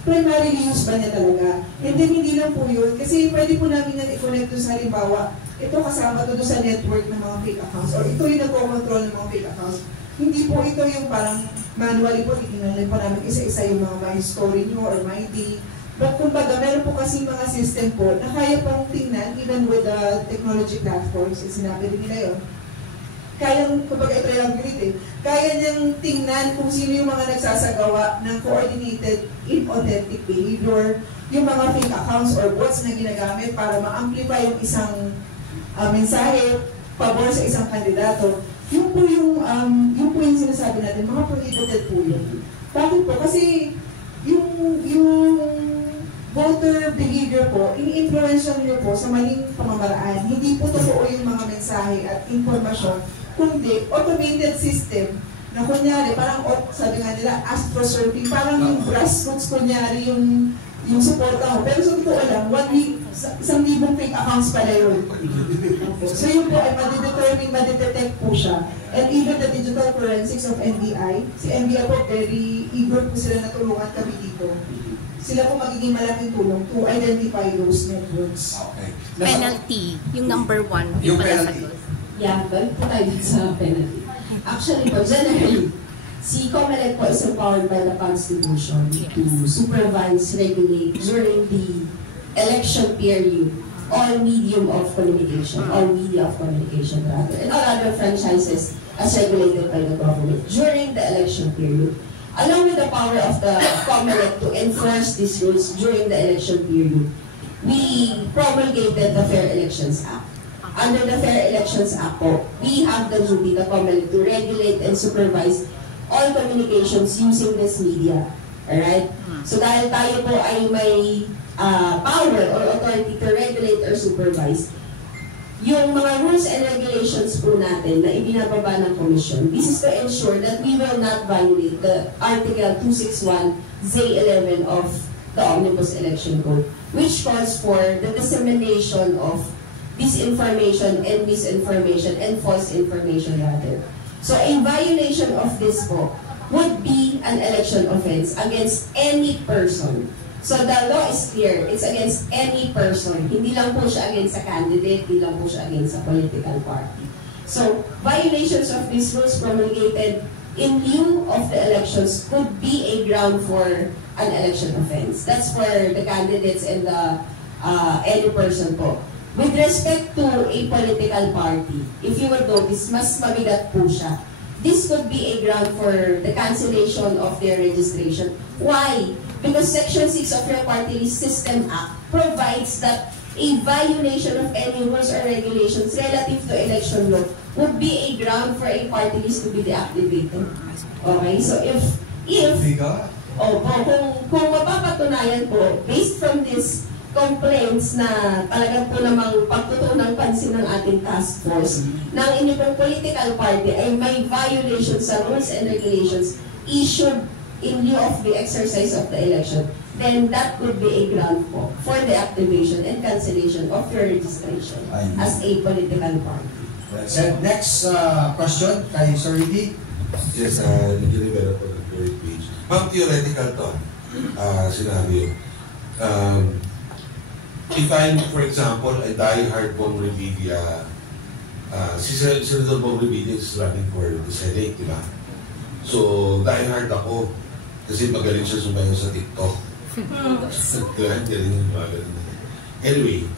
primarily use ba niya talaga. And then hindi lang po yun, kasi pwede po namin yan i-connect doon sa halimbawa, ito kasama to doon sa network ng mga fake accounts, or ito yung nagko-control ng mga fake accounts. Hindi po ito yung parang manually po, titignan po namin isa-isa yung mga my story nyo or my day. But kumbaga, meron po kasi mga system po na kaya pang tingnan, even with the technology platforms, sinabi rin nila yun, kayang, kumbaga i-triangulate kaya niyang tingnan kung sino yung mga nagsasagawa ng coordinated, inauthentic behavior, yung mga fake accounts or bots na ginagamit para ma-amplify yung isang mensahe, pabor sa isang kandidato. Yun po yung sinasabi natin, mga prohibited po yun. Bakit po? Kasi yung voter behavior po, ini-influensya niyo po sa maling pamamaraan. Hindi po totoo yung mga mensahe at informasyon, kundi automated system na kunyari, parang sabi nga nila, astrosurfing, parang yung grassroots kunyari yung suporta mo. Pero sa totoo lang, 1 week, 1,000 fake accounts pala yun. So yun po ay madidetermine, madidetect po siya. And even the digital forensics of NBI, si NBI po very eager po sila na tulungan kami dito. Sila po magiging malaking tulong to identify those networks. Okay. Penalty, yung number 1. Yung penalty. Yeah, balik po tayo sa penalty. Actually po, generally, si COMELEC po is empowered by the Constitution to supervise, regulate during the election period all medium of communication, all media of communication rather, and all other franchises as regulated by the government during the election period. Along with the power of the COMELEC to enforce these rules during the election period, we promulgated the Fair Elections Act. Under the Fair Elections Act po, we have the duty, the COMELEC, to regulate and supervise all communications using this media. Alright? So dahil tayo po ay may power or authority to regulate or supervise, yung mga rules and regulations po natin na ibinababa ng Commission, this is to ensure that we will not violate the Article 261(z)(11) of the Omnibus Election Code, which calls for the dissemination of disinformation and misinformation and false information rather. So a violation of this po would be an election offense against any person. So the law is clear, it's against any person. Hindi lang po siya against a candidate, hindi lang po siya against a political party. So violations of these rules promulgated in lieu of the elections could be a ground for an election offense. That's for the candidates and the any person po. With respect to a political party, if you would notice, mas mabigat po siya. This could be a ground for the cancellation of their registration. Why? Because Section 6 of your Party List System Act provides that a violation of any rules or regulations relative to election law would be a ground for a party list to be deactivated. Okay? So if kung mapapatunayan po, based from this complaints na talagang po namang pagtutunan pansin ng ating task force ng inyong political party ay may violation sa rules and regulations issued in lieu of the exercise of the election, then that could be a ground po for the activation and cancellation of your registration as a political party. Well said. Next question kay Sir Ricky. Yes, Nicky Rivera po ng Glory Page. Ma'am, theoretical to. Sinabi yun. If I'm, for example, a die-hard Bong Revilla, si Senator Bong Revilla is running for the Senate, di ba? So, die-hard ako kasi magaling siya sumayaw sa TikTok. Anyway,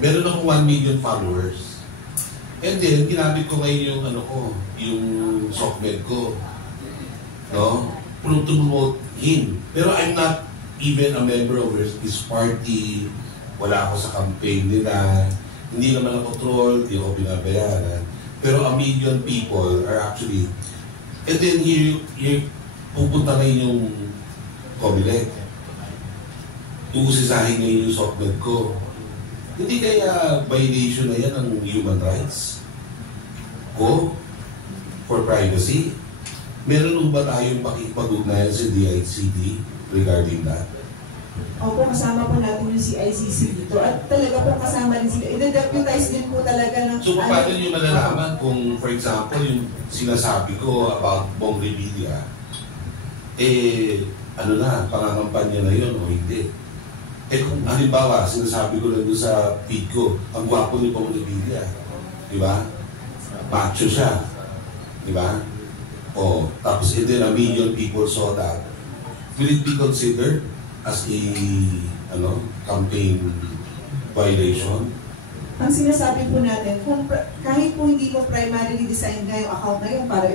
meron akong 1 million followers. And then, ginamit ko ngayon yung SOCMED ko. No? To promote him. Pero I'm not even a member of his party. Wala ako sa campaign nila. Hindi naman ako troll, hindi ako binabayaran. Pero 1 million people are actually... And then here pupunta ngayon yung COMELEC. Uusisahin ngayon yung SOCMED ko. Hindi kaya violation na yan ng human rights ko for privacy? Meron ba tayong pakipag-ugnayan sa DICT regarding that? Opo, kasama po natin yung CICC dito. At talaga po kasama din sila. I-deputize din po talaga ng... So, paano nyo malalaman kung, for example, yung sinasabi ko about Bong Revilla, ano na, pangangampanya na yun o hindi. Eh kung halimbawa, sinasabi ko lang doon sa feed ko, ang gwapo ni Bong Revilla. Di ba? Macho siya. Di ba? O, tapos and then 1 million people saw that. Will it be considered as a campaign violation? Ang sinasabi po natin, kung kahit po hindi mo primarily design nga yung account na yun para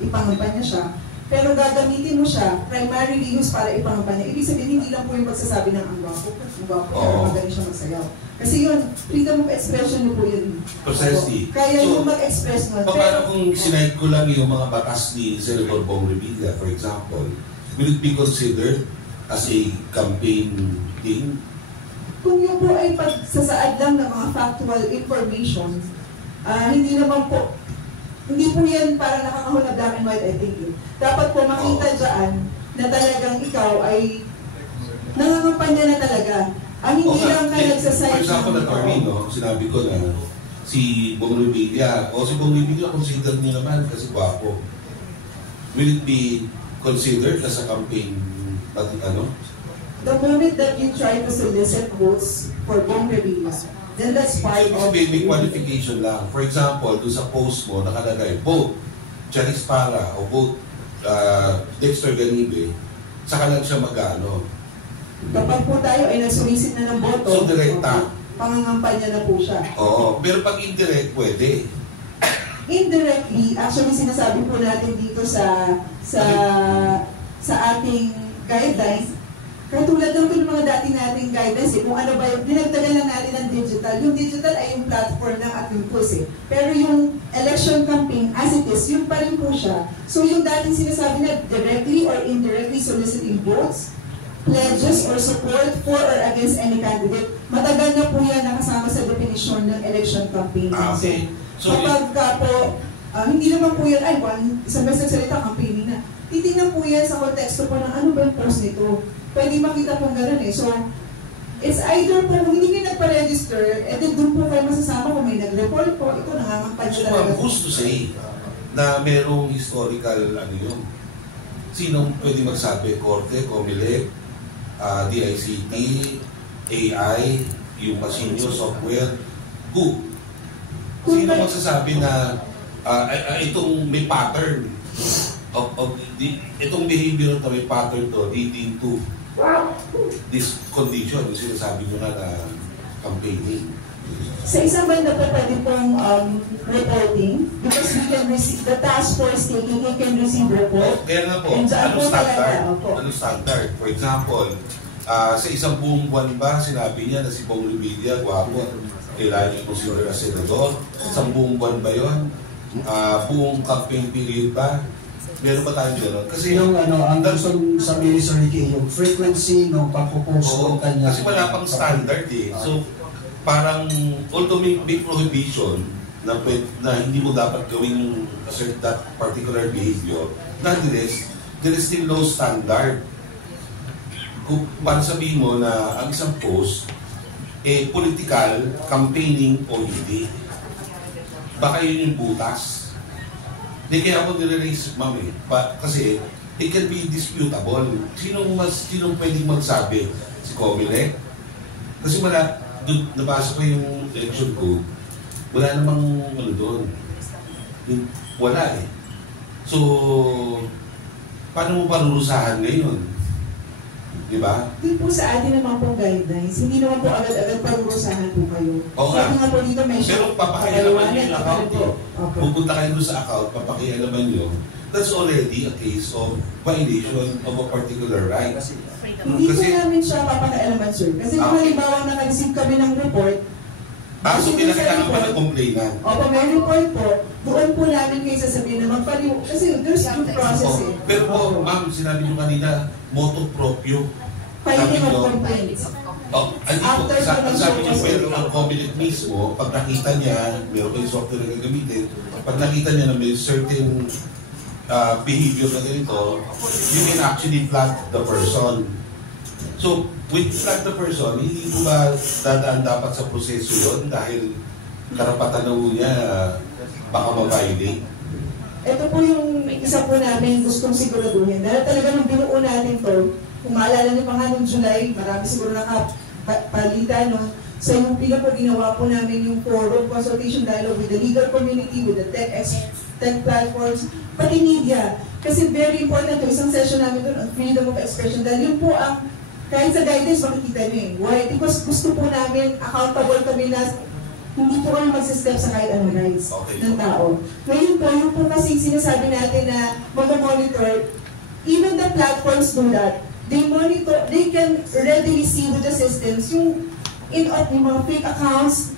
ipangampanya siya, pero gagamitin mo siya, primarily use para ipangampanya, ibig sabihin hindi lang po yung pagsasabi ng ang gwapo, pero magaling siya magsayaw. Kasi yun, freedom of expression nyo po yun. Precisely. Kaya yung mag-express nun. Paano kung sinayad ko lang yung mga batas ni Senator Bong Revilla, for example, will it be considered as a campaign thing? Kung yun po ay pagsasaad lang ng mga factual information, hindi naman po, hindi po yan para nakakahulab black and white, I think. Dapat po makita dyan na talagang ikaw ay nangangampanya na talaga. Ang hindi lang ka nagsasayang. For example, attorney, sinabi ko na si Bong Revilla, si Bong Revilla consider niyo naman kasi gwapo. Will it be considered as a campaign, The moment that you try to solicit votes for Bong Revilla, then that's part of... May qualification lang. For example, doon sa post mo, nakalagay, vote Charis Para o vote Dexter Ganibe, saka lang siya mag-ano. Kapag po tayo ay nagsumisit na ng boto, so direkta. Pangangampanya na po siya. Oo, pero pag indirect, pwede. Indirectly, actually sinasabi po natin dito sa ating guidelines, katulad ng mga dati nating guidelines, kung ano ba yung, dinagdagan lang natin ng digital. Yung digital ay yung platform ng ating course. Pero yung election campaign, as it is, yun pa rin po siya. So yung dating sinasabi na directly or indirectly soliciting votes, pledges or support for or against any candidate, matagal na po yan nakasama sa definisyon ng election campaign. Okay. So, kapag po, hindi naman po yan, isang beses nagsalita, campaigning na. Titingnan po yan sa konteksto po ng ano ba yung post nito. Pwede makita pong gano'n eh. So, it's either po, kung hindi kayo nagpa-register, then doon po kayo masasama kung may nag-report po, ito nangangampanya so, talaga. Who's to say na merong historical yun? Sinong pwede magsabi? Korte, Comelec, DICT, AI, yung machine nyo, software, who? Sino magsasabi na itong may pattern itong behavior na may pattern to leading to this condition, yung sinasabi nyo na campaigning? Sa isang banda po pwede pong reporting because we can receive, the task force taking, we can receive report. Kaya nga po, anong standard? For example, sa isang buong buwan ba, sinabi niya na si Bong Revilla, gwapo, kailangan niya consider as senador? Isang buong buwan ba yun? Buong campaign period ba? Meron ba tayong gano'n? Kasi yung ang gusto sabihin ni Sir Ricky, yung frequency ng pagpo-post ng kanya. Kasi wala pang standard eh. So, parang, although may prohibition na hindi mo dapat gawin yung that particular behavior, nonetheless, there is still no standard. Kung para sabihin mo na ang isang post, political, campaigning o hindi. Baka yun yung butas. Hindi kaya ako nire-raise, ma'am kasi it can be disputable. Sinong pwedeng magsabi? Si Comelec? Kasi nabasa ko yung election code, wala namang doon. Wala eh. So, paano mo parurusahan ngayon? Diba? Doon po sa atin naman pong guidelines, hindi naman po agad-agad parurusahan po kayo. Oo nga. Nga po dito may pero papakialaman nyo yung account nyo. Pupunta kayo doon sa account, papakialaman nyo. That's already a case of violation of a particular right. Hindi po namin siya papakialaman, sir. Kasi kung halimbawa naka-receive kami ng report, so pinakailangan pa ng complainant? Opo, may report po. Doon po namin kayo sasabihin na magpaliw. Kasi there's due process eh. Pero po, ma'am, sinabi nyo kanina, motu proprio. Filing of complaints. Ang sabi niya, well, ang Comelec mismo, pag nakita niya, meron kayong software na gagamitin, pag nakita niya na may certain behavior na ganito, you can actually flag the person. So, with flag the person, hindi ko ba dadaan dapat sa proseso yun dahil karapatan na niya baka ma-violate? ito po yung isa po namin gustong siguraduhin. Dahil talaga nung binuo natin to, kung maalala niyo pa nga nung July, marami siguro nakapalitan, no? Sa UP na po, ginawa po namin yung forum consultation dialogue with the legal community, with the tech platforms, pati media. Kasi very important to isang session namin doon on freedom of expression. Dahil yun po ang, kahit sa guidance, makikita niyo eh. Why? Because gusto po namin, accountable kami na hindi po kami magsistep sa kahit anong rights ng tao. Ngayon po, yung po kasi sinasabi natin na mag-monitor, even the platforms do that. They monitor, they can readily see with the systems yung mga fake accounts,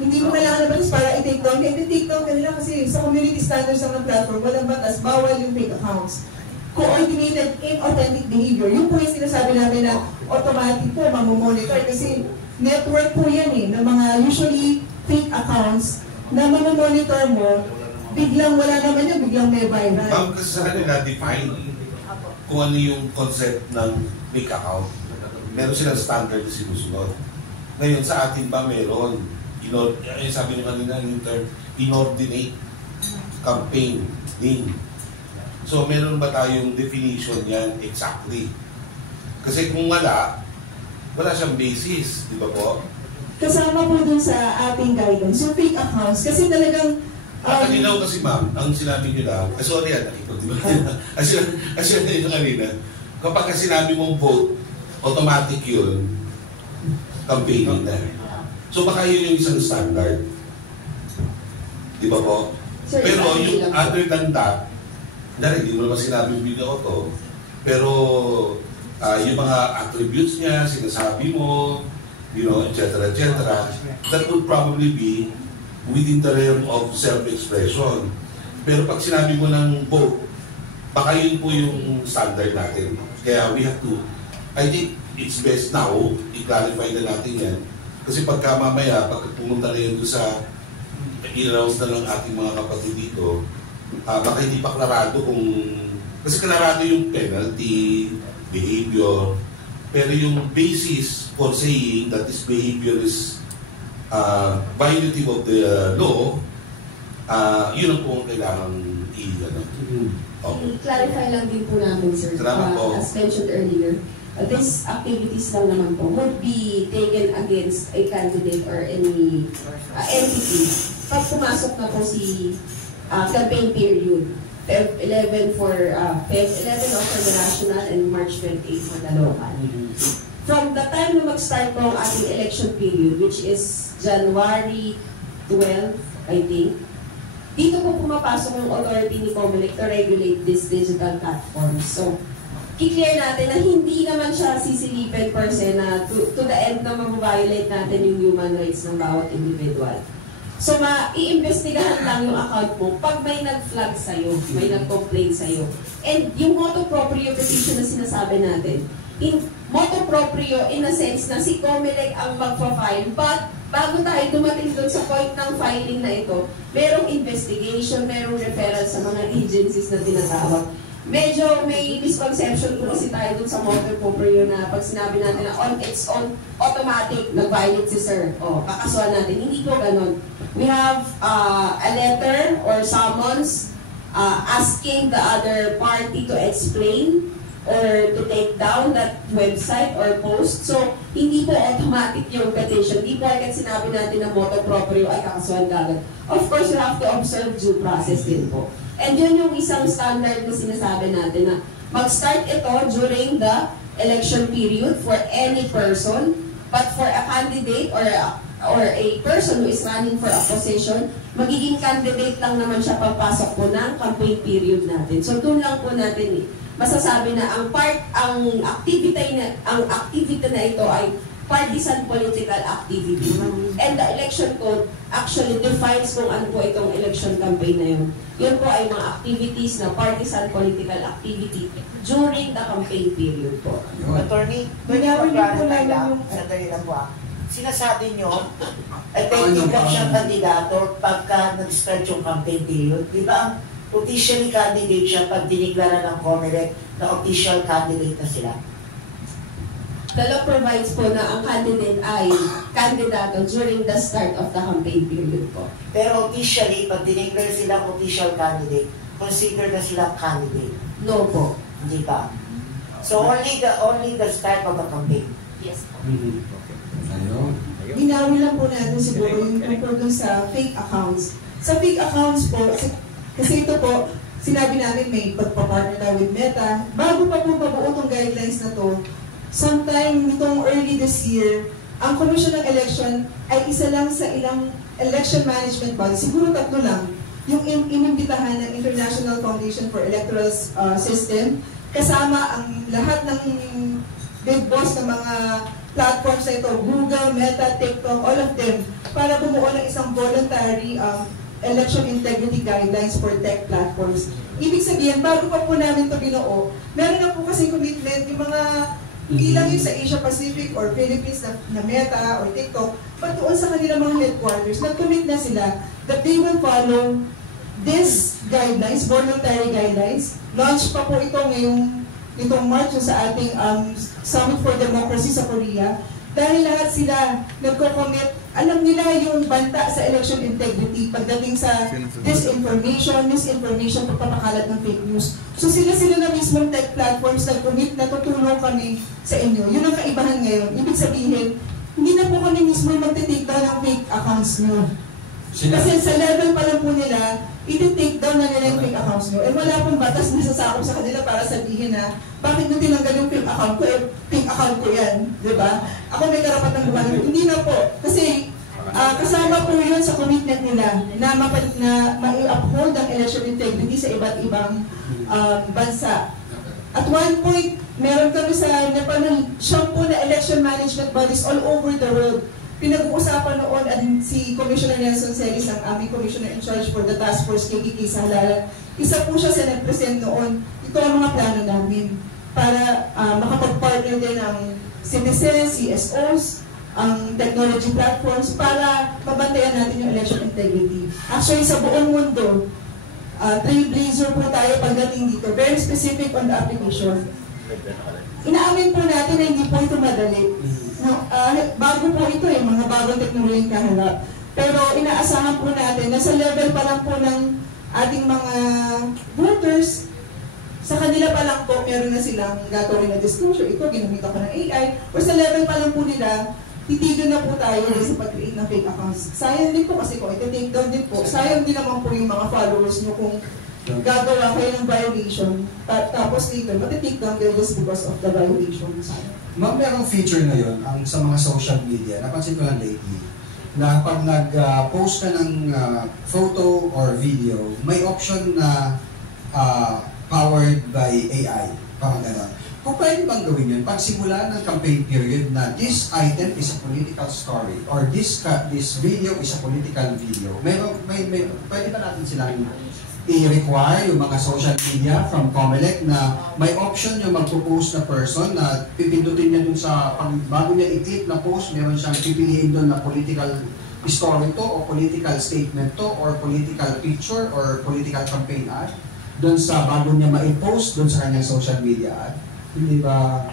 hindi mo kailangan naman para i-take down. Kaya i-take down kanila kasi sa community standards ng platform, walang batas, bawal yung fake accounts. Coordinated, inauthentic behavior. Yung po yung sinasabi namin na automatic po, mamomonitor. Kasi network po yan eh, ng mga usually fake accounts na mamomonitor mo, biglang wala naman yun, biglang may viral. Ma'am, kasi sa kanila, define kung ano yung concept ng fake account. Meron silang standard na sinusunod. Ngayon, sa atin ba meron? Sabi nyo kanina, yung term, inordinate campaigning. So, meron ba tayong definition yan exactly? Kasi kung wala siyang basis, di ba po? Kasama po dun sa ating guidance, yung fake accounts, kasi talagang kanina kasi ma'am, ang sinabi nyo lang, sorry nakikot, di ba? Asya na yun kanina, kapag sinabi mong vote, automatic yun, campaigning na. So baka yun yung isang standard. Di ba po? Sir, pero yung other than that, hindi mo naman sinabi yung video ko to, pero yung mga attributes niya, sinasabi mo, etc., that would probably be within the realm of self-expression. Pero pag sinabi mo ng vote, baka yun po yung standard natin. Kaya we have to, I think it's best now, i-clarify na natin yan. Kasi pagka mamaya, pag pumunta na yun doon sa i-announce na lang ating mga kapatid dito, baka hindi pa klarado kung, kasi klarado yung penalty, behavior, pero yung basis for saying that this behavior is violative of the law, yun ang po kailangan i-clarify lang din po namin, sir. As mentioned earlier, these activities lang naman po would be taken against a candidate or any entity pag pumasok na po si campaign period. Feb 11 for the national and March 28 for the local. From the time na mag-start po ang ating election period, which is January 12, I think, dito po pumapasok ang authority ni COMELEC to regulate these digital platforms. So, i-clear natin na hindi naman siya sisilipin per se na to the end na mababiolate natin yung human rights ng bawat individual. So, i-investigahan lang yung account mo pag may nag-flag sa'yo, may nag-complain sa'yo. And yung motu proprio petition na sinasabi natin, motu proprio in a sense na si COMELEC ang magpa-file, but bago tayo dumating doon sa point ng filing na ito, merong investigation, merong referral sa mga agencies na tinatawag. Medyo may misconception po kasi tayo dun sa motu proprio na pag sinabi natin na on its own, automatic, nag-violate si sir. Kakasuhan natin. Hindi po ganun. We have a letter or summons asking the other party to explain or to take down that website or post. So, hindi po automatic yung petition. Hindi po agad sinabi natin na motu proprio ay kakasuhan agad. Of course, you have to observe due process din po. And yun yung isang standard na sinasabi natin na mag-start ito during the election period for any person, but for a candidate or a person who is running for a position, magiging candidate lang naman siya pagpasok po ng campaign period natin. So doon lang po natin masasabi na ang activity na ito ay partisan political activity. And the election code actually defines kung ano po itong election campaign na yun. Yun po ay mga activities na partisan political activity during the campaign period po. Attorney, sandali lang po sinasabi nyo, effective lang siyang kandidato pagka nag-start yung campaign period. Di ba ang officially candidate siya pag diniklara ng COMELEC na official candidate na sila? The law provides po na ang candidate ay kandidato during the start of the campaign period po. Pero officially, pag dineclare silang official candidate, consider na silang candidate? No po. Hindi ba? So only the start of the campaign. Yes po. Ayun. Binawi lang po natin siguro yung tungkol dun sa fake accounts. Sa fake accounts po, kasi ito po, sinabi namin may pagpapartner na with Meta. Bago pa po mabuo itong guidelines na to, sometime nitong early this year, ang Commission ng Election ay isa lang sa ilang election management body, siguro 3 lang, yung inimbitahan ng International Foundation for Electoral System, kasama ang lahat ng big boss ng mga platforms na ito, Google, Meta, TikTok, all of them, para bumuo ng isang voluntary election integrity guidelines for tech platforms. Ibig sabihin, bago pa po namin ito binuo, meron na po kasi commitment yung mga, hindi lang yung sa Asia Pacific or Philippines na Meta or TikTok, but doon sa kanilang mga headquarters, nag-commit na sila that they will follow these guidelines, voluntary guidelines. Launch pa po ito itong March sa ating Summit for Democracy sa Korea. Dahil lahat sila nagko-commit, alam nila yung banta sa election integrity pagdating sa disinformation, misinformation, pagpapakalat ng fake news. So sila na mismong tech platforms nag-commit na tutulong kami sa inyo. Yun ang kaibahan ngayon. Ibig sabihin, hindi na po kami mismo magte-take down ng fake accounts nyo. Kasi sa level pa lang po nila, iti-take down na nila yung fake accounts nyo. Eh wala pong batas na sasakop sa kanila para sabihin na, bakit nyo tinanggal yung fake account ko? Eh, fake account ko yan. Diba? Ako may karapatan gumamit. Hindi na po. Kasi kasama po yun sa commitment nila na ma-uphold ang election integrity sa iba't ibang bansa. At one point, meron kami sa Nepal ng 10 na election management bodies all over the world. Pinag-uusapan noon at si Commissioner Nelson Celis, ang aming Commissioner in charge for the Task Force KKK sa Halalan. Isa po siya sa nag-present noon. Ito ang mga plano namin para makapag-partner din ang citizens, CSOs, ang technology platforms para mabantayan natin yung election integrity. Actually, sa buong mundo, trailblazer po tayo pagdating dito. Very specific on the application. Inaamin po natin na hindi po ito madali. Bago po ito mga bagong teknolohiyang kaharap. Pero inaasahan po natin na sa level pa lang po ng ating mga voters, sa kanila pa lang po meron na silang gagawin na disclosure. Ito, ginamit ako ng AI. O sa level pa lang po nila, titigil na po tayo sa pag-create ng fake accounts. Sayang din po kasi kung iti-take down din po, sayang din naman po yung mga followers nyo kung gagawa kayo ng violation, tapos later, mati-take down kayo just because of the violation. Ma'am, merong feature ngayon ang sa mga social media, napansin ko lang lately, na pag nag-post ka ng photo or video, may option na powered by AI, parang gano'n. Kung pwede bang gawin yun, pag simula ng campaign period na this item is a political story or this video is a political video, pwede ba natin silang i-require yung mga social media from COMELEC na may option yung magpo-post na person na pipindutin niya dun sa, bago niya i-click na post, meron siyang pipiliin dun na political story to o political statement to or political picture or political campaign ad dun sa bago niya ma-post dun sa kanyang social media ad. Hindi ba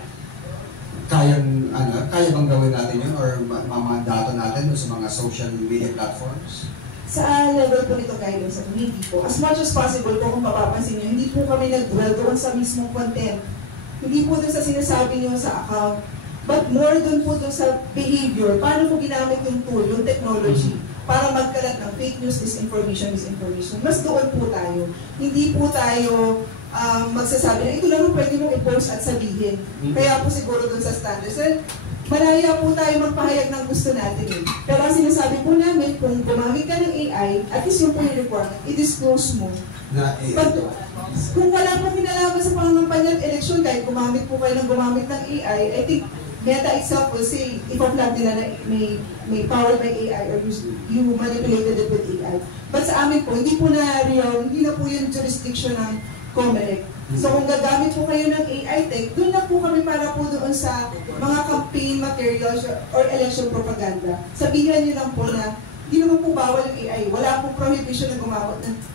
kaya bang gawin natin yun or mamandato natin dun sa mga social media platforms? Sa level po nito guidance at hindi po, as much as possible po kung mapapansin nyo, hindi po kami nag-dwell doon sa mismong content. Hindi po doon sa sinasabi nyo sa account, but more doon po doon sa behavior. Paano po ginamit yung tool, yung technology, para magkalat ng fake news, misinformation. Mas doon po tayo. Hindi po tayo magsasabi na ito lang pwede mong i-post at sabihin. Kaya po siguro doon sa standards. Malaya po tayo magpahayag ng gusto natin. Pero ang sinasabi po namin, kung gumamit ka ng AI, at least yung po yung requirement, i-disclose mo. Kung wala po kinalaman sa pangangampanya ng election, kahit gumamit po kayo ng gumamit ng AI, I think Meta itself will say, ipa-flag nila na may powered by AI or you manipulated it with AI. But sa amin po, hindi po na real, hindi na po yung jurisdiction ng COMELEC. So kung gagamit po kayo ng AI tech, doon na po kami para po doon sa mga campaign materials or election propaganda. Sabihan niyo lang po na hindi naman po bawal yung AI. Wala pong prohibition na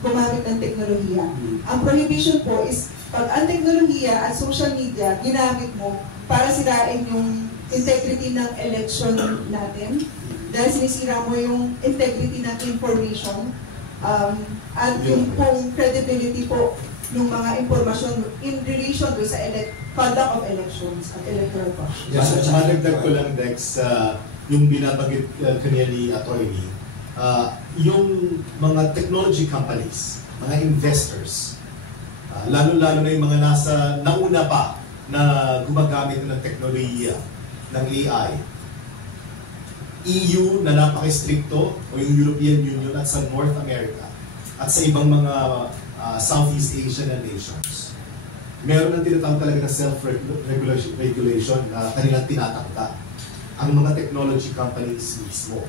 gumamit ng teknolohiya. Ang prohibition po is pag ang teknolohiya at social media ginamit mo para sirain yung integrity ng election natin, dahil sinisira mo yung integrity ng information, At yung pong credibility po ng mga impormasyon in relation to sa conduct of elections at electoral process. Yes, madagdag ko lang, Dex, yung binabanggit kanina ni Attorney, yung mga technology companies, mga investors, lalo-lalo na yung mga nauna pa na gumagamit ng teknolohiya ng AI, EU na napaka-stricto o yung European Union at sa North America at sa ibang mga Southeast Asian nations. Meron ng tinatawag talaga na self-regulation na kanilang tinatakda ang mga technology companies mismo.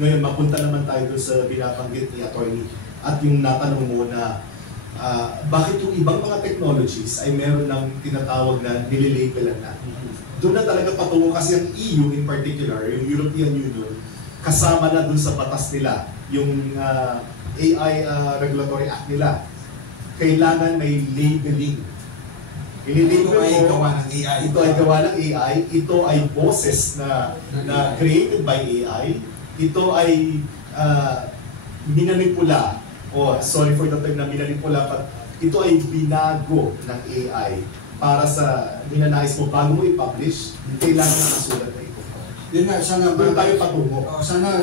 Ngayon, mapunta naman tayo doon sa binabanggit ni Attorney at yung natanong mo na bakit yung ibang mga technologies ay meron ng tinatawag na nililabel na. Doon na talaga patungo kasi ang EU in particular, yung European Union, kasama na doon sa batas nila, yung AI Regulatory Act nila. Kailangan may labeling. Ito ay gawa ng AI. Ito ay gawa ng AI. Ito ay boses na created by AI. Ito ay minanipula. Sorry for the term na minanipula. But ito ay binago ng AI para sa ninanais mo bago mo i-publish. Kailangan na kasulat na ito. Yun nga, sana doon tayo patungo. Sana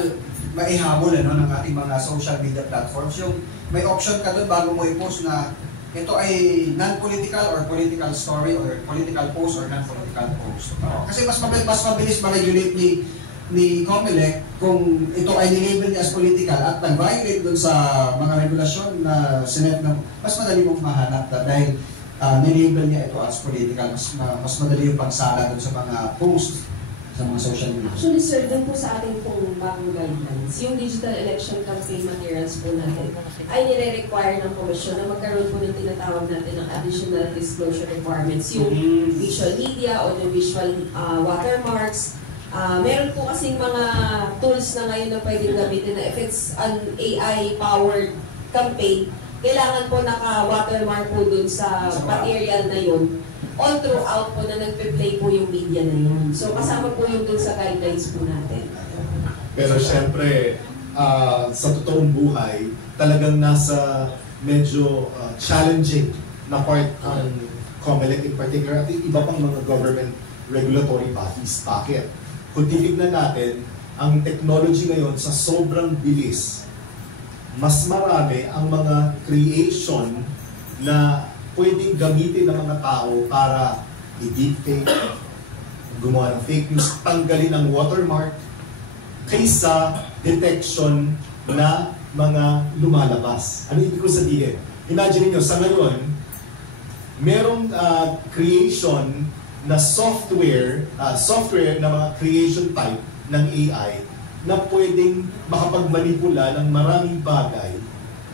maihabol ng ating mga social media platforms. Yung may option ka doon bago mo i-post na ito ay non-political or political story or political post or non-political post. Kasi mas mabilis ma-regulate ni COMELEC kung ito ay nilabel niya as political at nag-violate doon sa mga regulasyon na sinet na mas madali mong mahanap dahil nilabel niya ito as political. Mas madali yung pagsala doon sa mga post sa mga social media. Actually, sir, dun po sa ating pong bagong guidelines, yung digital election campaign materials po natin ay nire-require ng Commission na magkaroon po ng tinatawag natin ng additional disclosure requirements. Yung visual media, audiovisual watermarks. Meron po kasing mga tools na ngayon na pwedeng gamitin na if it's an AI-powered campaign, kailangan po naka-watermark po dun sa material na yun. All throughout po na nagpe-play po yung media na yun. So kasama po yung dun sa guidelines po natin. Pero syempre, sa totoong buhay, talagang nasa medyo challenging na part ang COMELEC in particular at iba pang mga government regulatory bodies. Bakit? Kung titignan natin, ang technology ngayon sa sobrang bilis, mas marami ang mga creation na pwedeng gamitin ng mga tao para i-deepfake, gumawa ng fake news, tanggalin ang watermark, kaysa detection na mga lumalabas. Ano ibig ko sabihin? Imagine niyo sa ngayon, merong creation na software na mga creation type ng AI na pwedeng makapagmanipula ng maraming bagay.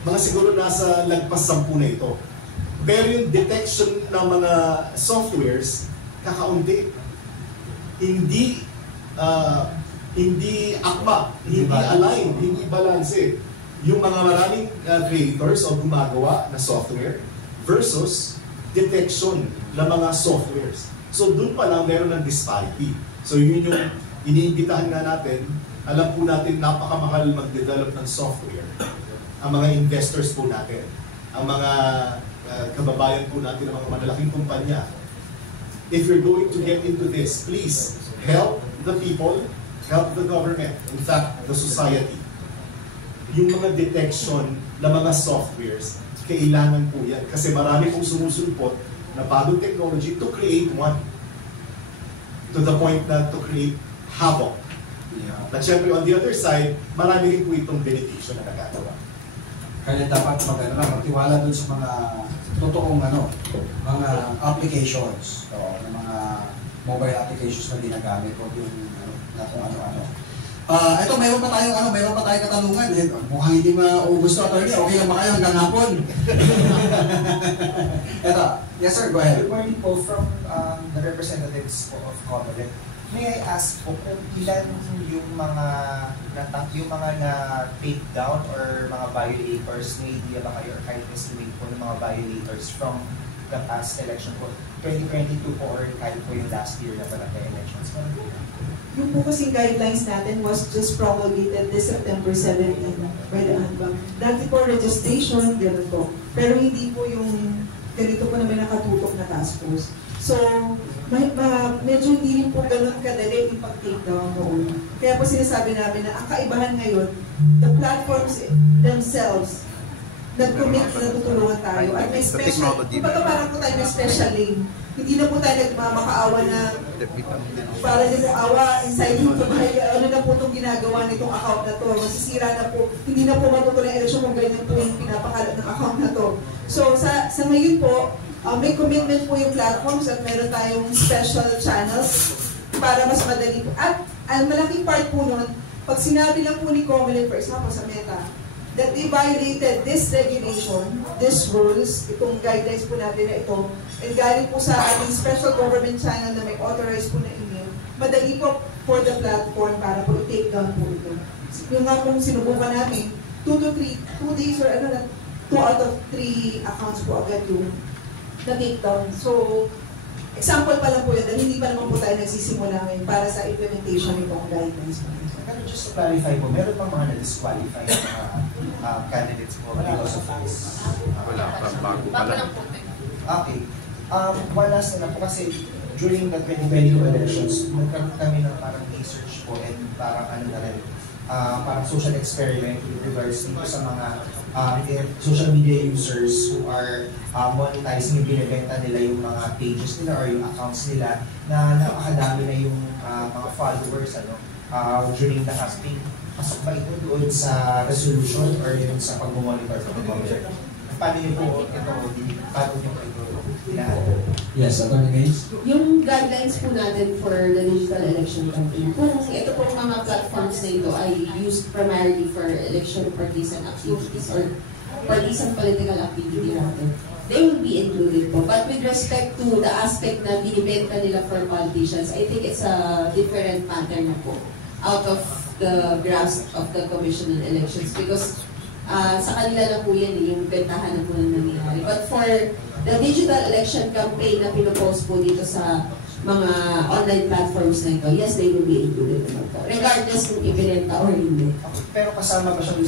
Mga siguro nasa lagpas 10 na ito. Pero yung detection ng mga softwares, kakaunti. Hindi akma, hindi align, hindi balance. Yung mga maraming creators o gumagawa na software versus detection ng mga softwares. So doon pa lang meron ng disparity. So yun yung iniimbitahan nga natin, alam po natin napakamahal mag-develop ng software. Ang mga investors po natin, ang mga kababayan po natin ng mga malalaking kumpanya. If you're going to get into this, please help the people, help the government, in fact, the society. Yung mga detection na mga softwares, kailangan po yan. Kasi marami pong sumusulpot na bagong technology to create one. To the point na to create havoc. But syempre, on the other side, marami rin po itong beneficio na nagagawa. Kaya dapat magtiwala dun sa mga totoong mga applications, ng mga mobile applications na ginagamit o yung na kung ano-ano. Ito, mayroon pa tayong katanungan. Mukhang hindi maubos to, attorney. Okay lang ba kayo hanggang hapon? Ito, yes sir, go ahead. Good morning po from the representatives po of COMELEC. May I ask po kung ilan yung mga na-take down or mga violators, may idea ba kayo or kahit estimate po ng mga violators from the past election po, 2022 po, or kahit po yung last year na barangay elections? Yung po kasing guidelines natin was just promulgated this September 17 by the ANBAC. Dati po registration, gano'n po. Pero hindi po yung ganito po na may nakatutok na task force. So, medyo hindi rin po gano'n kadali yung pag-take down noon. Kaya po sinasabi namin na ang kaibahan ngayon, the platforms themselves, nag-commit na tutulungan tayo. At may special, kumbaga parang po tayo may special lane. Hindi na po tayo nagmamakaawa na para din po awa inside yung ano na po itong ginagawa nitong account na to. Masisira na po, hindi na po matutuloy ang eleksyon kung ganyan po yung pinapakalat ng account na to. So sa ngayon po, may commitment po yung platforms at meron tayong special channels para mas madali po. At ang malaking part po nun, pag sinabi lang po ni Comelec, for example sa Meta, that they violated this regulation, these rules, itong guidelines po natin na ito, and galing po sa ating special government channel na may authorized po na email, madali po for the platform para po i-take down po ito. Yung nga pong sinubukan namin, 2 days or 2 out of 3 accounts po agad yung na-take down. So, example pa lang po yun, dahil hindi pa naman po tayo nagsisimula ngayon para sa implementation nitong guidelines po. Pero just to clarify po, meron pang mga na-disqualify na mga candidates po because of this? Wala, bago pa lang. Okay. One last na po kasi during the 2022 elections, nagkaroon kami ng parang research po and parang ano na rin, parang social experiment with regards dito sa mga social media users who are monetizing, yung binibenta nila yung mga pages nila or yung accounts nila na napakadami na yung mga followers during the campaign. Pasok ba ito doon sa resolution or yun sa pag-monitor sa pag-monitor? Paano nyo po ito, paano nyo po ito inaano? Yes, Attorney Mays? Yung guidelines po natin for the digital election campaign, kung ito pong mga platforms na ito ay used primarily for election partisan activities or partisan political activity natin, they will be included po. But with respect to the aspect na binibenta nila for politicians, I think it's a different pattern na po out of the grasp of the Commission on Elections because sa kanila na po yan yung bentahan na po na nangyayari. But for the digital election campaign na pinopost po dito sa mga online platforms na ito, yes, they will be included naman po. Regardless kung ibinenta or hindi. Okay. Pero kasama ba siya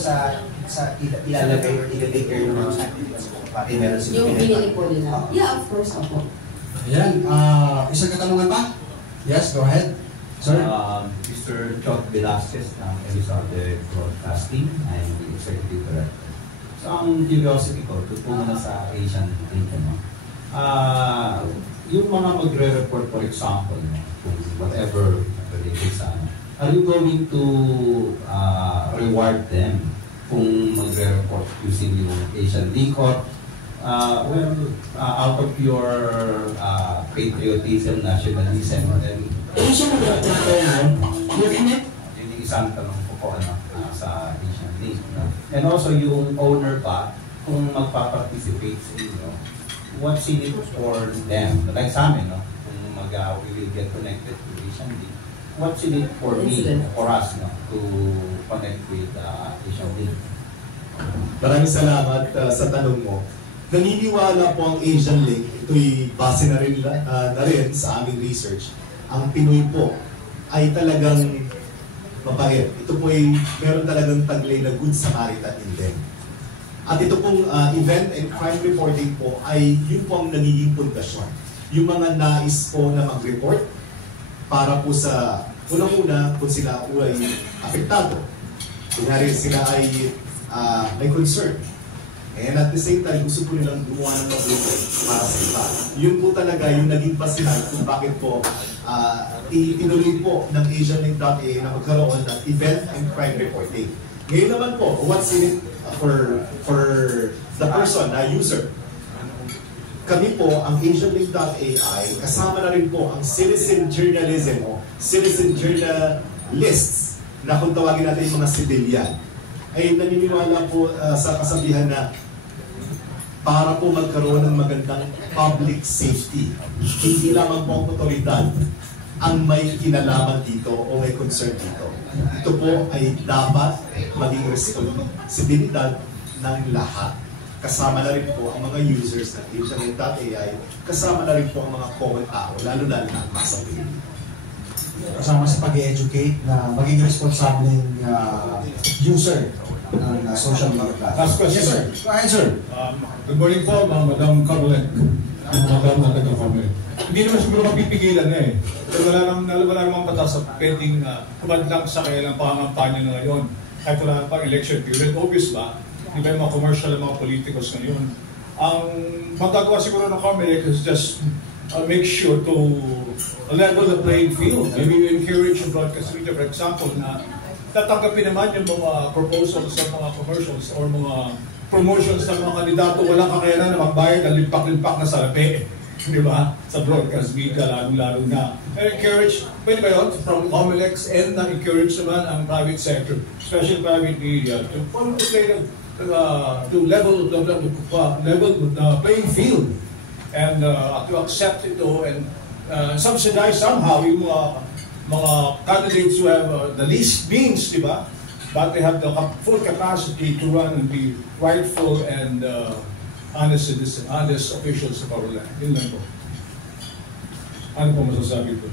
sa ilalagay or ilalagay ng mga candidates po? Bakit meron sila yung binili po nila? Yeah, of course, opo. Ayan, isang katanungan pa? Yes, go ahead. Sir? Mr. Chot Velasquez ng Elizabeth Broadcasting. I'm the Executive Director. So, ang curiosity ko, tutungo na sa Asian Link, yung mga magre-report, for example, kung whatever related sa are you going to reward them kung magre-report using yung Asian Link or out of your patriotism, nationalism, then Asian Link, yung isang tanong ko po sa Asian Link. And also yung owner pa, kung magpa-participate sa inyo, what's in it for them? Like sa amin, kung we will get connected to Asian Link, what's in it for me, for us, to connect with Asian Link? Maraming salamat sa tanong mo. Naniniwala po ang Asian Link, ito'y base na rin sa aming research. Ang Pinoy po ay talagang mabait. Ito po ay meron talagang taglay na Good Samaritan in them. At ito pong event and crime reporting po ay yun po ang nagiging pundasyon. Yung mga nais po na mag-report para po sa unang-una kung sila po ay apektado. Kunyari sila ay may concern. And at the same time, gusto po nilang gumawa ng mabuti para sa iba. Yun po talaga yung naging basihan kung bakit po itinuloy po ng AsianLink.a na magkaroon ng event and crime reporting. Ngayon naman po, what's in it for the person, na user? Kami po, ang AsianLink.ai, kasama na rin po ang citizen journalism o citizen journalists na kung tawagin natin yung mga civilian, ay naniniwala po sa kasabihan na para po magkaroon ng magandang public safety, hindi lamang po ang otoridad ang may kinalaman dito o may concern dito. Ito po ay dapat maging responsibilidad ng lahat. kasama na rin po ang mga users ng AsianLink.ai, kasama na rin po ang mga common tao, lalo-lalo na ang masang Pilipino. Kasama sa pag-educate na maging responsableng user ng social media platform. Last question. Yes, sir. Go ahead, sir. Good morning po, Madam Carolyn. Madam na taga-family. Hindi naman siguro mapipigilan na eh. Pero wala namang batas sa pwedeng kumadlang sa kailang pangangampanya na ngayon. Kahit wala pang election period. Obvious ba? Di ba yung mga commercial ng mga politikos ngayon? Ang magagawa siguro ng Comelec is just make sure to level the playing field. Maybe you encourage yung broadcast media, for example, na tatanggapin naman yung mga proposals sa mga commercials or mga promotions ng mga kandidato. Walang kakayanan na magbayad ng limpak-limpak na salapi. Di ba? Sa broadcast media, lalo-laro na. Encourage, pwede ba yun? From Comelec and encourage naman ang private sector, especially private media, to level the playing field and to accept ito and subsidize somehow yung mga candidates who have the least means, di ba? But they have the full capacity to run and be rightful and honest citizens, honest officials of our land. Yun lang po. Ano po masasabi ko?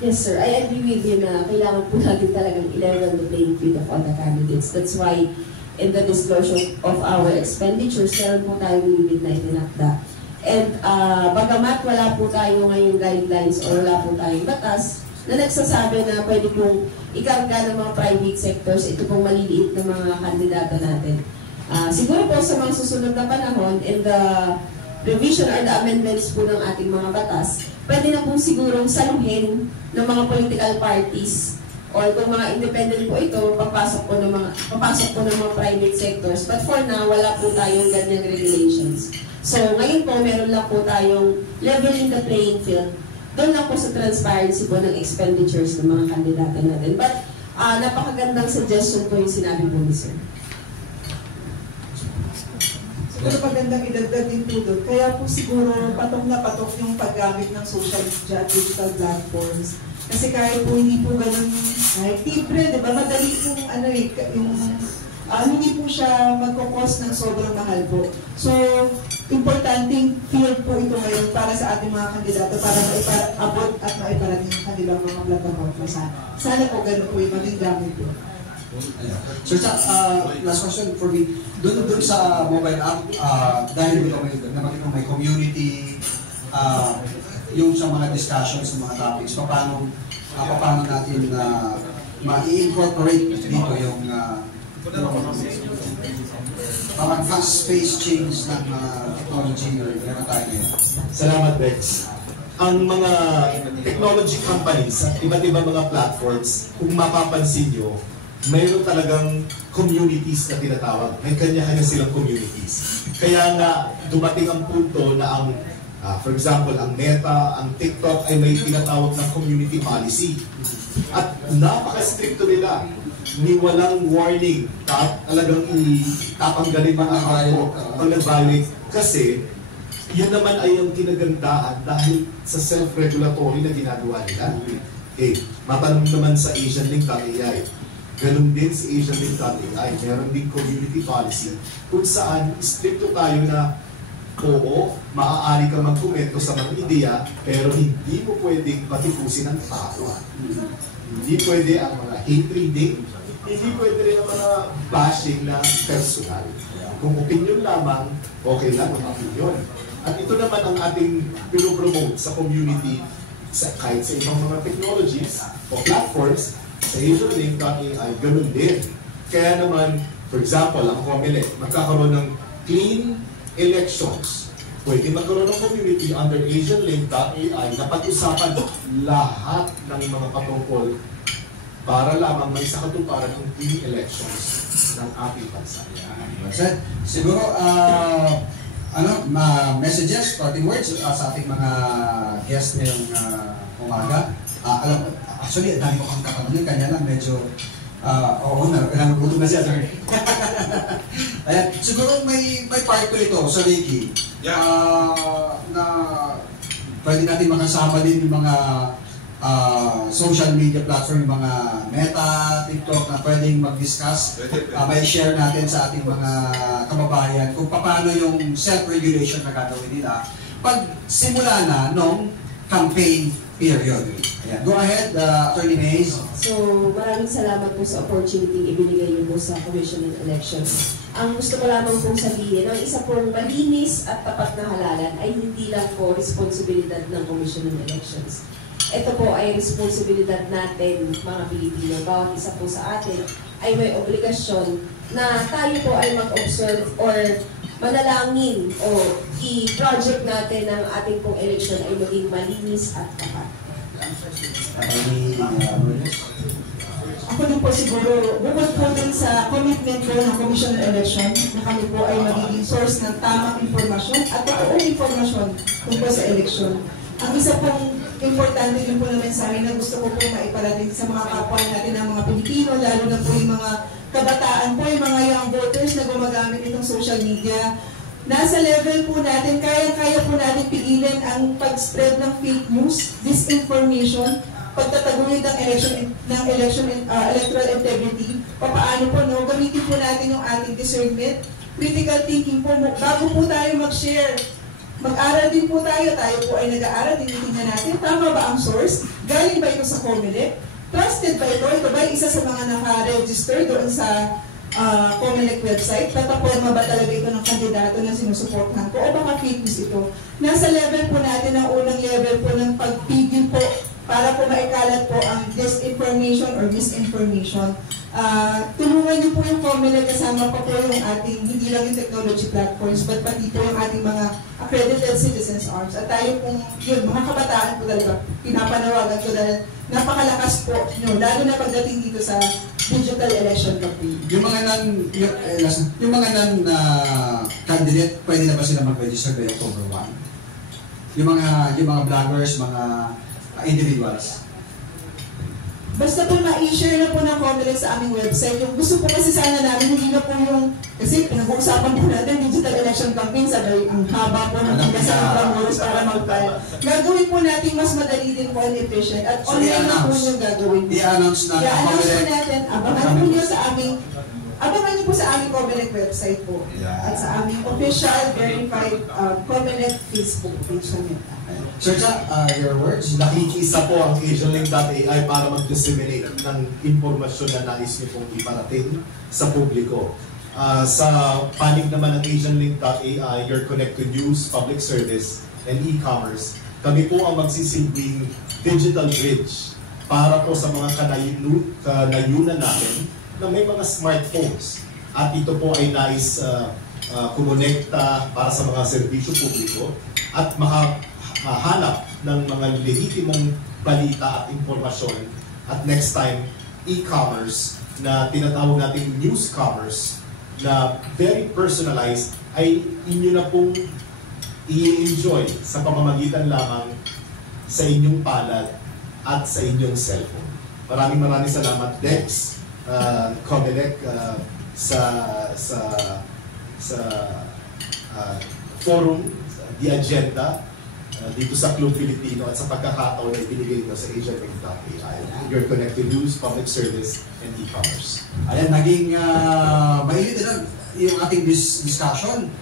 Yes, sir. I agree with you na kailangan po natin talagang i-level the playing field of all the candidates. That's why in the disclosure of our expenditures, meron po tayo limit na itinakda. And bagamat wala po tayo ngayong guidelines o wala po tayong batas na nagsasabi na pwede pong ikarga ng mga private sectors ito pong maliliit na mga kandidato natin. Siguro po sa mga susunod na panahon in the revision or the amendments po ng ating mga batas, pwede na po sigurong saluhin ng mga political parties or kung mga independent po ito, papasok po ng mga private sectors. But for now, wala po tayong ganyang regulations. So ngayon po, meron lang po tayong leveling the playing field. Doon lang po sa transparency po ng expenditures ng mga kandidato natin. But napakagandang suggestion po yung sinabi po ni Sir. Siguro magandang idagdag din po doon. Kaya po siguro patok na patok yung paggamit ng social media at digital platforms. Kasi kahit po hindi po ganun, kahit libre, di ba? Madali pong hindi po siya magkakos ng sobrang mahal po. So, importanteng field po ito ngayon para sa ating mga kandidato para maipaabot at maiparating ang kanilang mga plataforma. Sana po ganun po yung maging gamit po. Sir, last question for me. Doon sa mobile app, dahil naman may community, yung sa mga discussions sa mga topics, paano natin ma-incorporate dito yung parang fast-paced change ng technology or meron tayo ngayon. Salamat, Bex. Ang mga technology companies at iba't ibang mga platforms, kung mapapansin nyo, mayroon talagang communities na tinatawag. May kanya-kanya silang communities. Kaya nga, dumating ang punto na ang, for example, ang Meta, ang TikTok ay may tinatawag ng community policy. At napaka-stricto nila. Ni walang warning. Talagang tatanggalin mga ako pag nag-violate. Kasi, yun naman ay ang kinagandaan dahil sa self-regulatory na ginagawa nila. Okay, matanong naman sa AsianLink.ai. Ganun din si AsianLink.ai. Meron din community policy kung saan stricto tayo na oo, maaari ka magkomento sa mga ideya pero hindi mo pwedeng patipusin ang tao. Hindi pwede ang mga hate reading, hindi pwede rin ang mga bashing na personal. Kung opinion lamang, okay lang ang opinion. At ito naman ang ating pinopromote sa community kahit sa ibang mga technologies o platforms. Sa AsianLink.ai, ganun din. Kaya naman, for example, ang Comelec, magkakaroon ng clean elections. Pwede magkaroon ng community under AsianLink.ai na pag-usapan lahat ng mga patungkol para lamang may sakatuparan ng clean elections ng ating bansa. Siguro, messages, parting words sa ating mga guests ngayong umaga. Actually, dahil ko kang katanungin, kanya lang medyo, nagutom na siya, sir. Ayan, siguro may part ko ito sa Ricky, na pwede natin makasama din yung mga social media platform, yung mga Meta, TikTok na pwedeng mag-discuss, may share natin sa ating mga kababayan kung paano yung self-regulation na gagawin nila pag simula na nung campaign period. Ayan. Go ahead, Attorney Mays. So, maraming salamat po sa opportunity ibinigay niyo po sa Commission on Elections. Ang gusto ko lamang pong sabihin, ang isa pong malinis at tapat na halalan ay hindi lang po responsibilidad ng Commission on Elections. Ito po ay responsibilidad natin, mga Pilipino. Bawat isa po sa atin ay may obligasyon na tayo po ay mag-observe or manalangin o i-project natin ng ating pong election ay maging malinis at tapat. Ako din po siguro, bukod po din sa commitment ko ng Commission on Election na kami po ay magiging source ng tamang informasyon at totoong informasyon tungkol sa election. Ang isa pong importante din po naman sa amin na gusto ko po maiparating sa mga kapwa natin ng mga Pilipino, lalo na po yung mga kabataan po, yung mga young voters na gumagamit itong social media. Nasa level po natin, kaya po natin pigilan ang pag-spread ng fake news, disinformation, pagtataguyod ng electoral integrity. Paano po, no? Gamitin po natin yung ating discernment, critical thinking po, bago po tayo mag-share. Mag-aral din po tayo po ay nag-aaral, tinitingnan natin, tama ba ang source? Galing ba ito sa COMELEC? Trusted ba ito? Ito ba isa sa mga naka-register doon sa COMELEC website? Plataforma ba talaga ito ng kandidato na sinusuportahan ko? O baka fake news ito? Nasa level po natin, ang unang level po ng pagpigil po para po maikalat po ang disinformation or misinformation. Tulungan niyo po yung COMELEC, kasama pa po yung ating, hindi lang yung technology platforms, but pati po yung ating mga accredited citizens arms. At tayo pong, yun, mga kabataan po talaga, pinapanawagan ko dahil napakalakas po, lalo na pagdating dito sa digital election campaign. Yung mga candidate, pwede na ba sila mag-register by October 1? Yung mga vloggers, mga individuals. Basta po ma-share na po ng COMELEC sa aming website. Yung gusto po kasi sana namin, hindi na po yung, kasi pinag-uusapan po natin digital election campaign, sabay ang haba po ng pila sa Intramuros para mag-file. Gagawin po natin mas madali din po and efficient. At online na po yung gagawin. I-announce na i-announce po natin, abangan niyo po sa aming COMELEC website po. At sa aming official, verified COMELEC Facebook page sa Meta. Sir Cha, your words? Nakikisa po ang AsianLink.ai para mag-disseminate ng impormasyon na nais niyo pong iparating sa publiko. Sa panig naman ng AsianLink.ai, your connected news, public service, and e-commerce, kami po ang magsisilbing digital bridge para po sa mga kanayunan natin na may mga smartphones. At ito po ay nais kumonekta para sa mga serbisyo publiko at makahanap ng mga lehitimong balita at impormasyon. At next time, e-commerce na tinatawag natin news commerce na very personalized ay inyo na pong i-enjoy sa pamamagitan lamang sa inyong palad at sa inyong cellphone. Maraming salamat, Dex, COMELEC, sa forum, the agenda, dito sa Club Filipino at sa pagkakataon na ibinigay nyo sa AsianLink.ai, your connected news, public service, and e-commerce. Ayan, naging mahilit na yung ating discussion.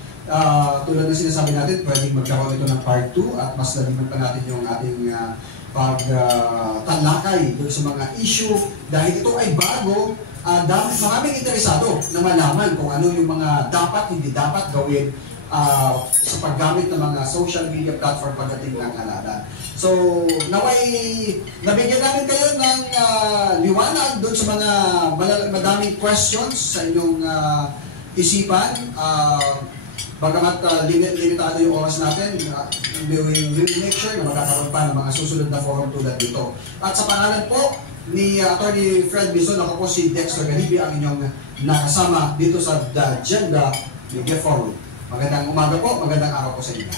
Tulad na sinasabi natin, pwedeng magkaroon ito ng part 2 at mas laliman pa natin yung ating pagtalakay doon sa mga issue dahil ito ay bago. Maraming interesado na malaman kung ano yung mga dapat, hindi dapat gawin sa paggamit ng mga social media platform pagdating ng halalan. So, naway nabigyan namin kayo ng liwanag doon sa mga madaming questions sa inyong isipan. Bagamat limitado yung oras natin, we will make sure na magkakaroon pa ng mga susunod na forum tulad dito. At sa pangalan po ni Attorney Fred Bison, ako po si Dexter Galibi, ang inyong nakasama dito sa The Agenda Media Forum. Magandang umaga po, magandang araw po sa inyo.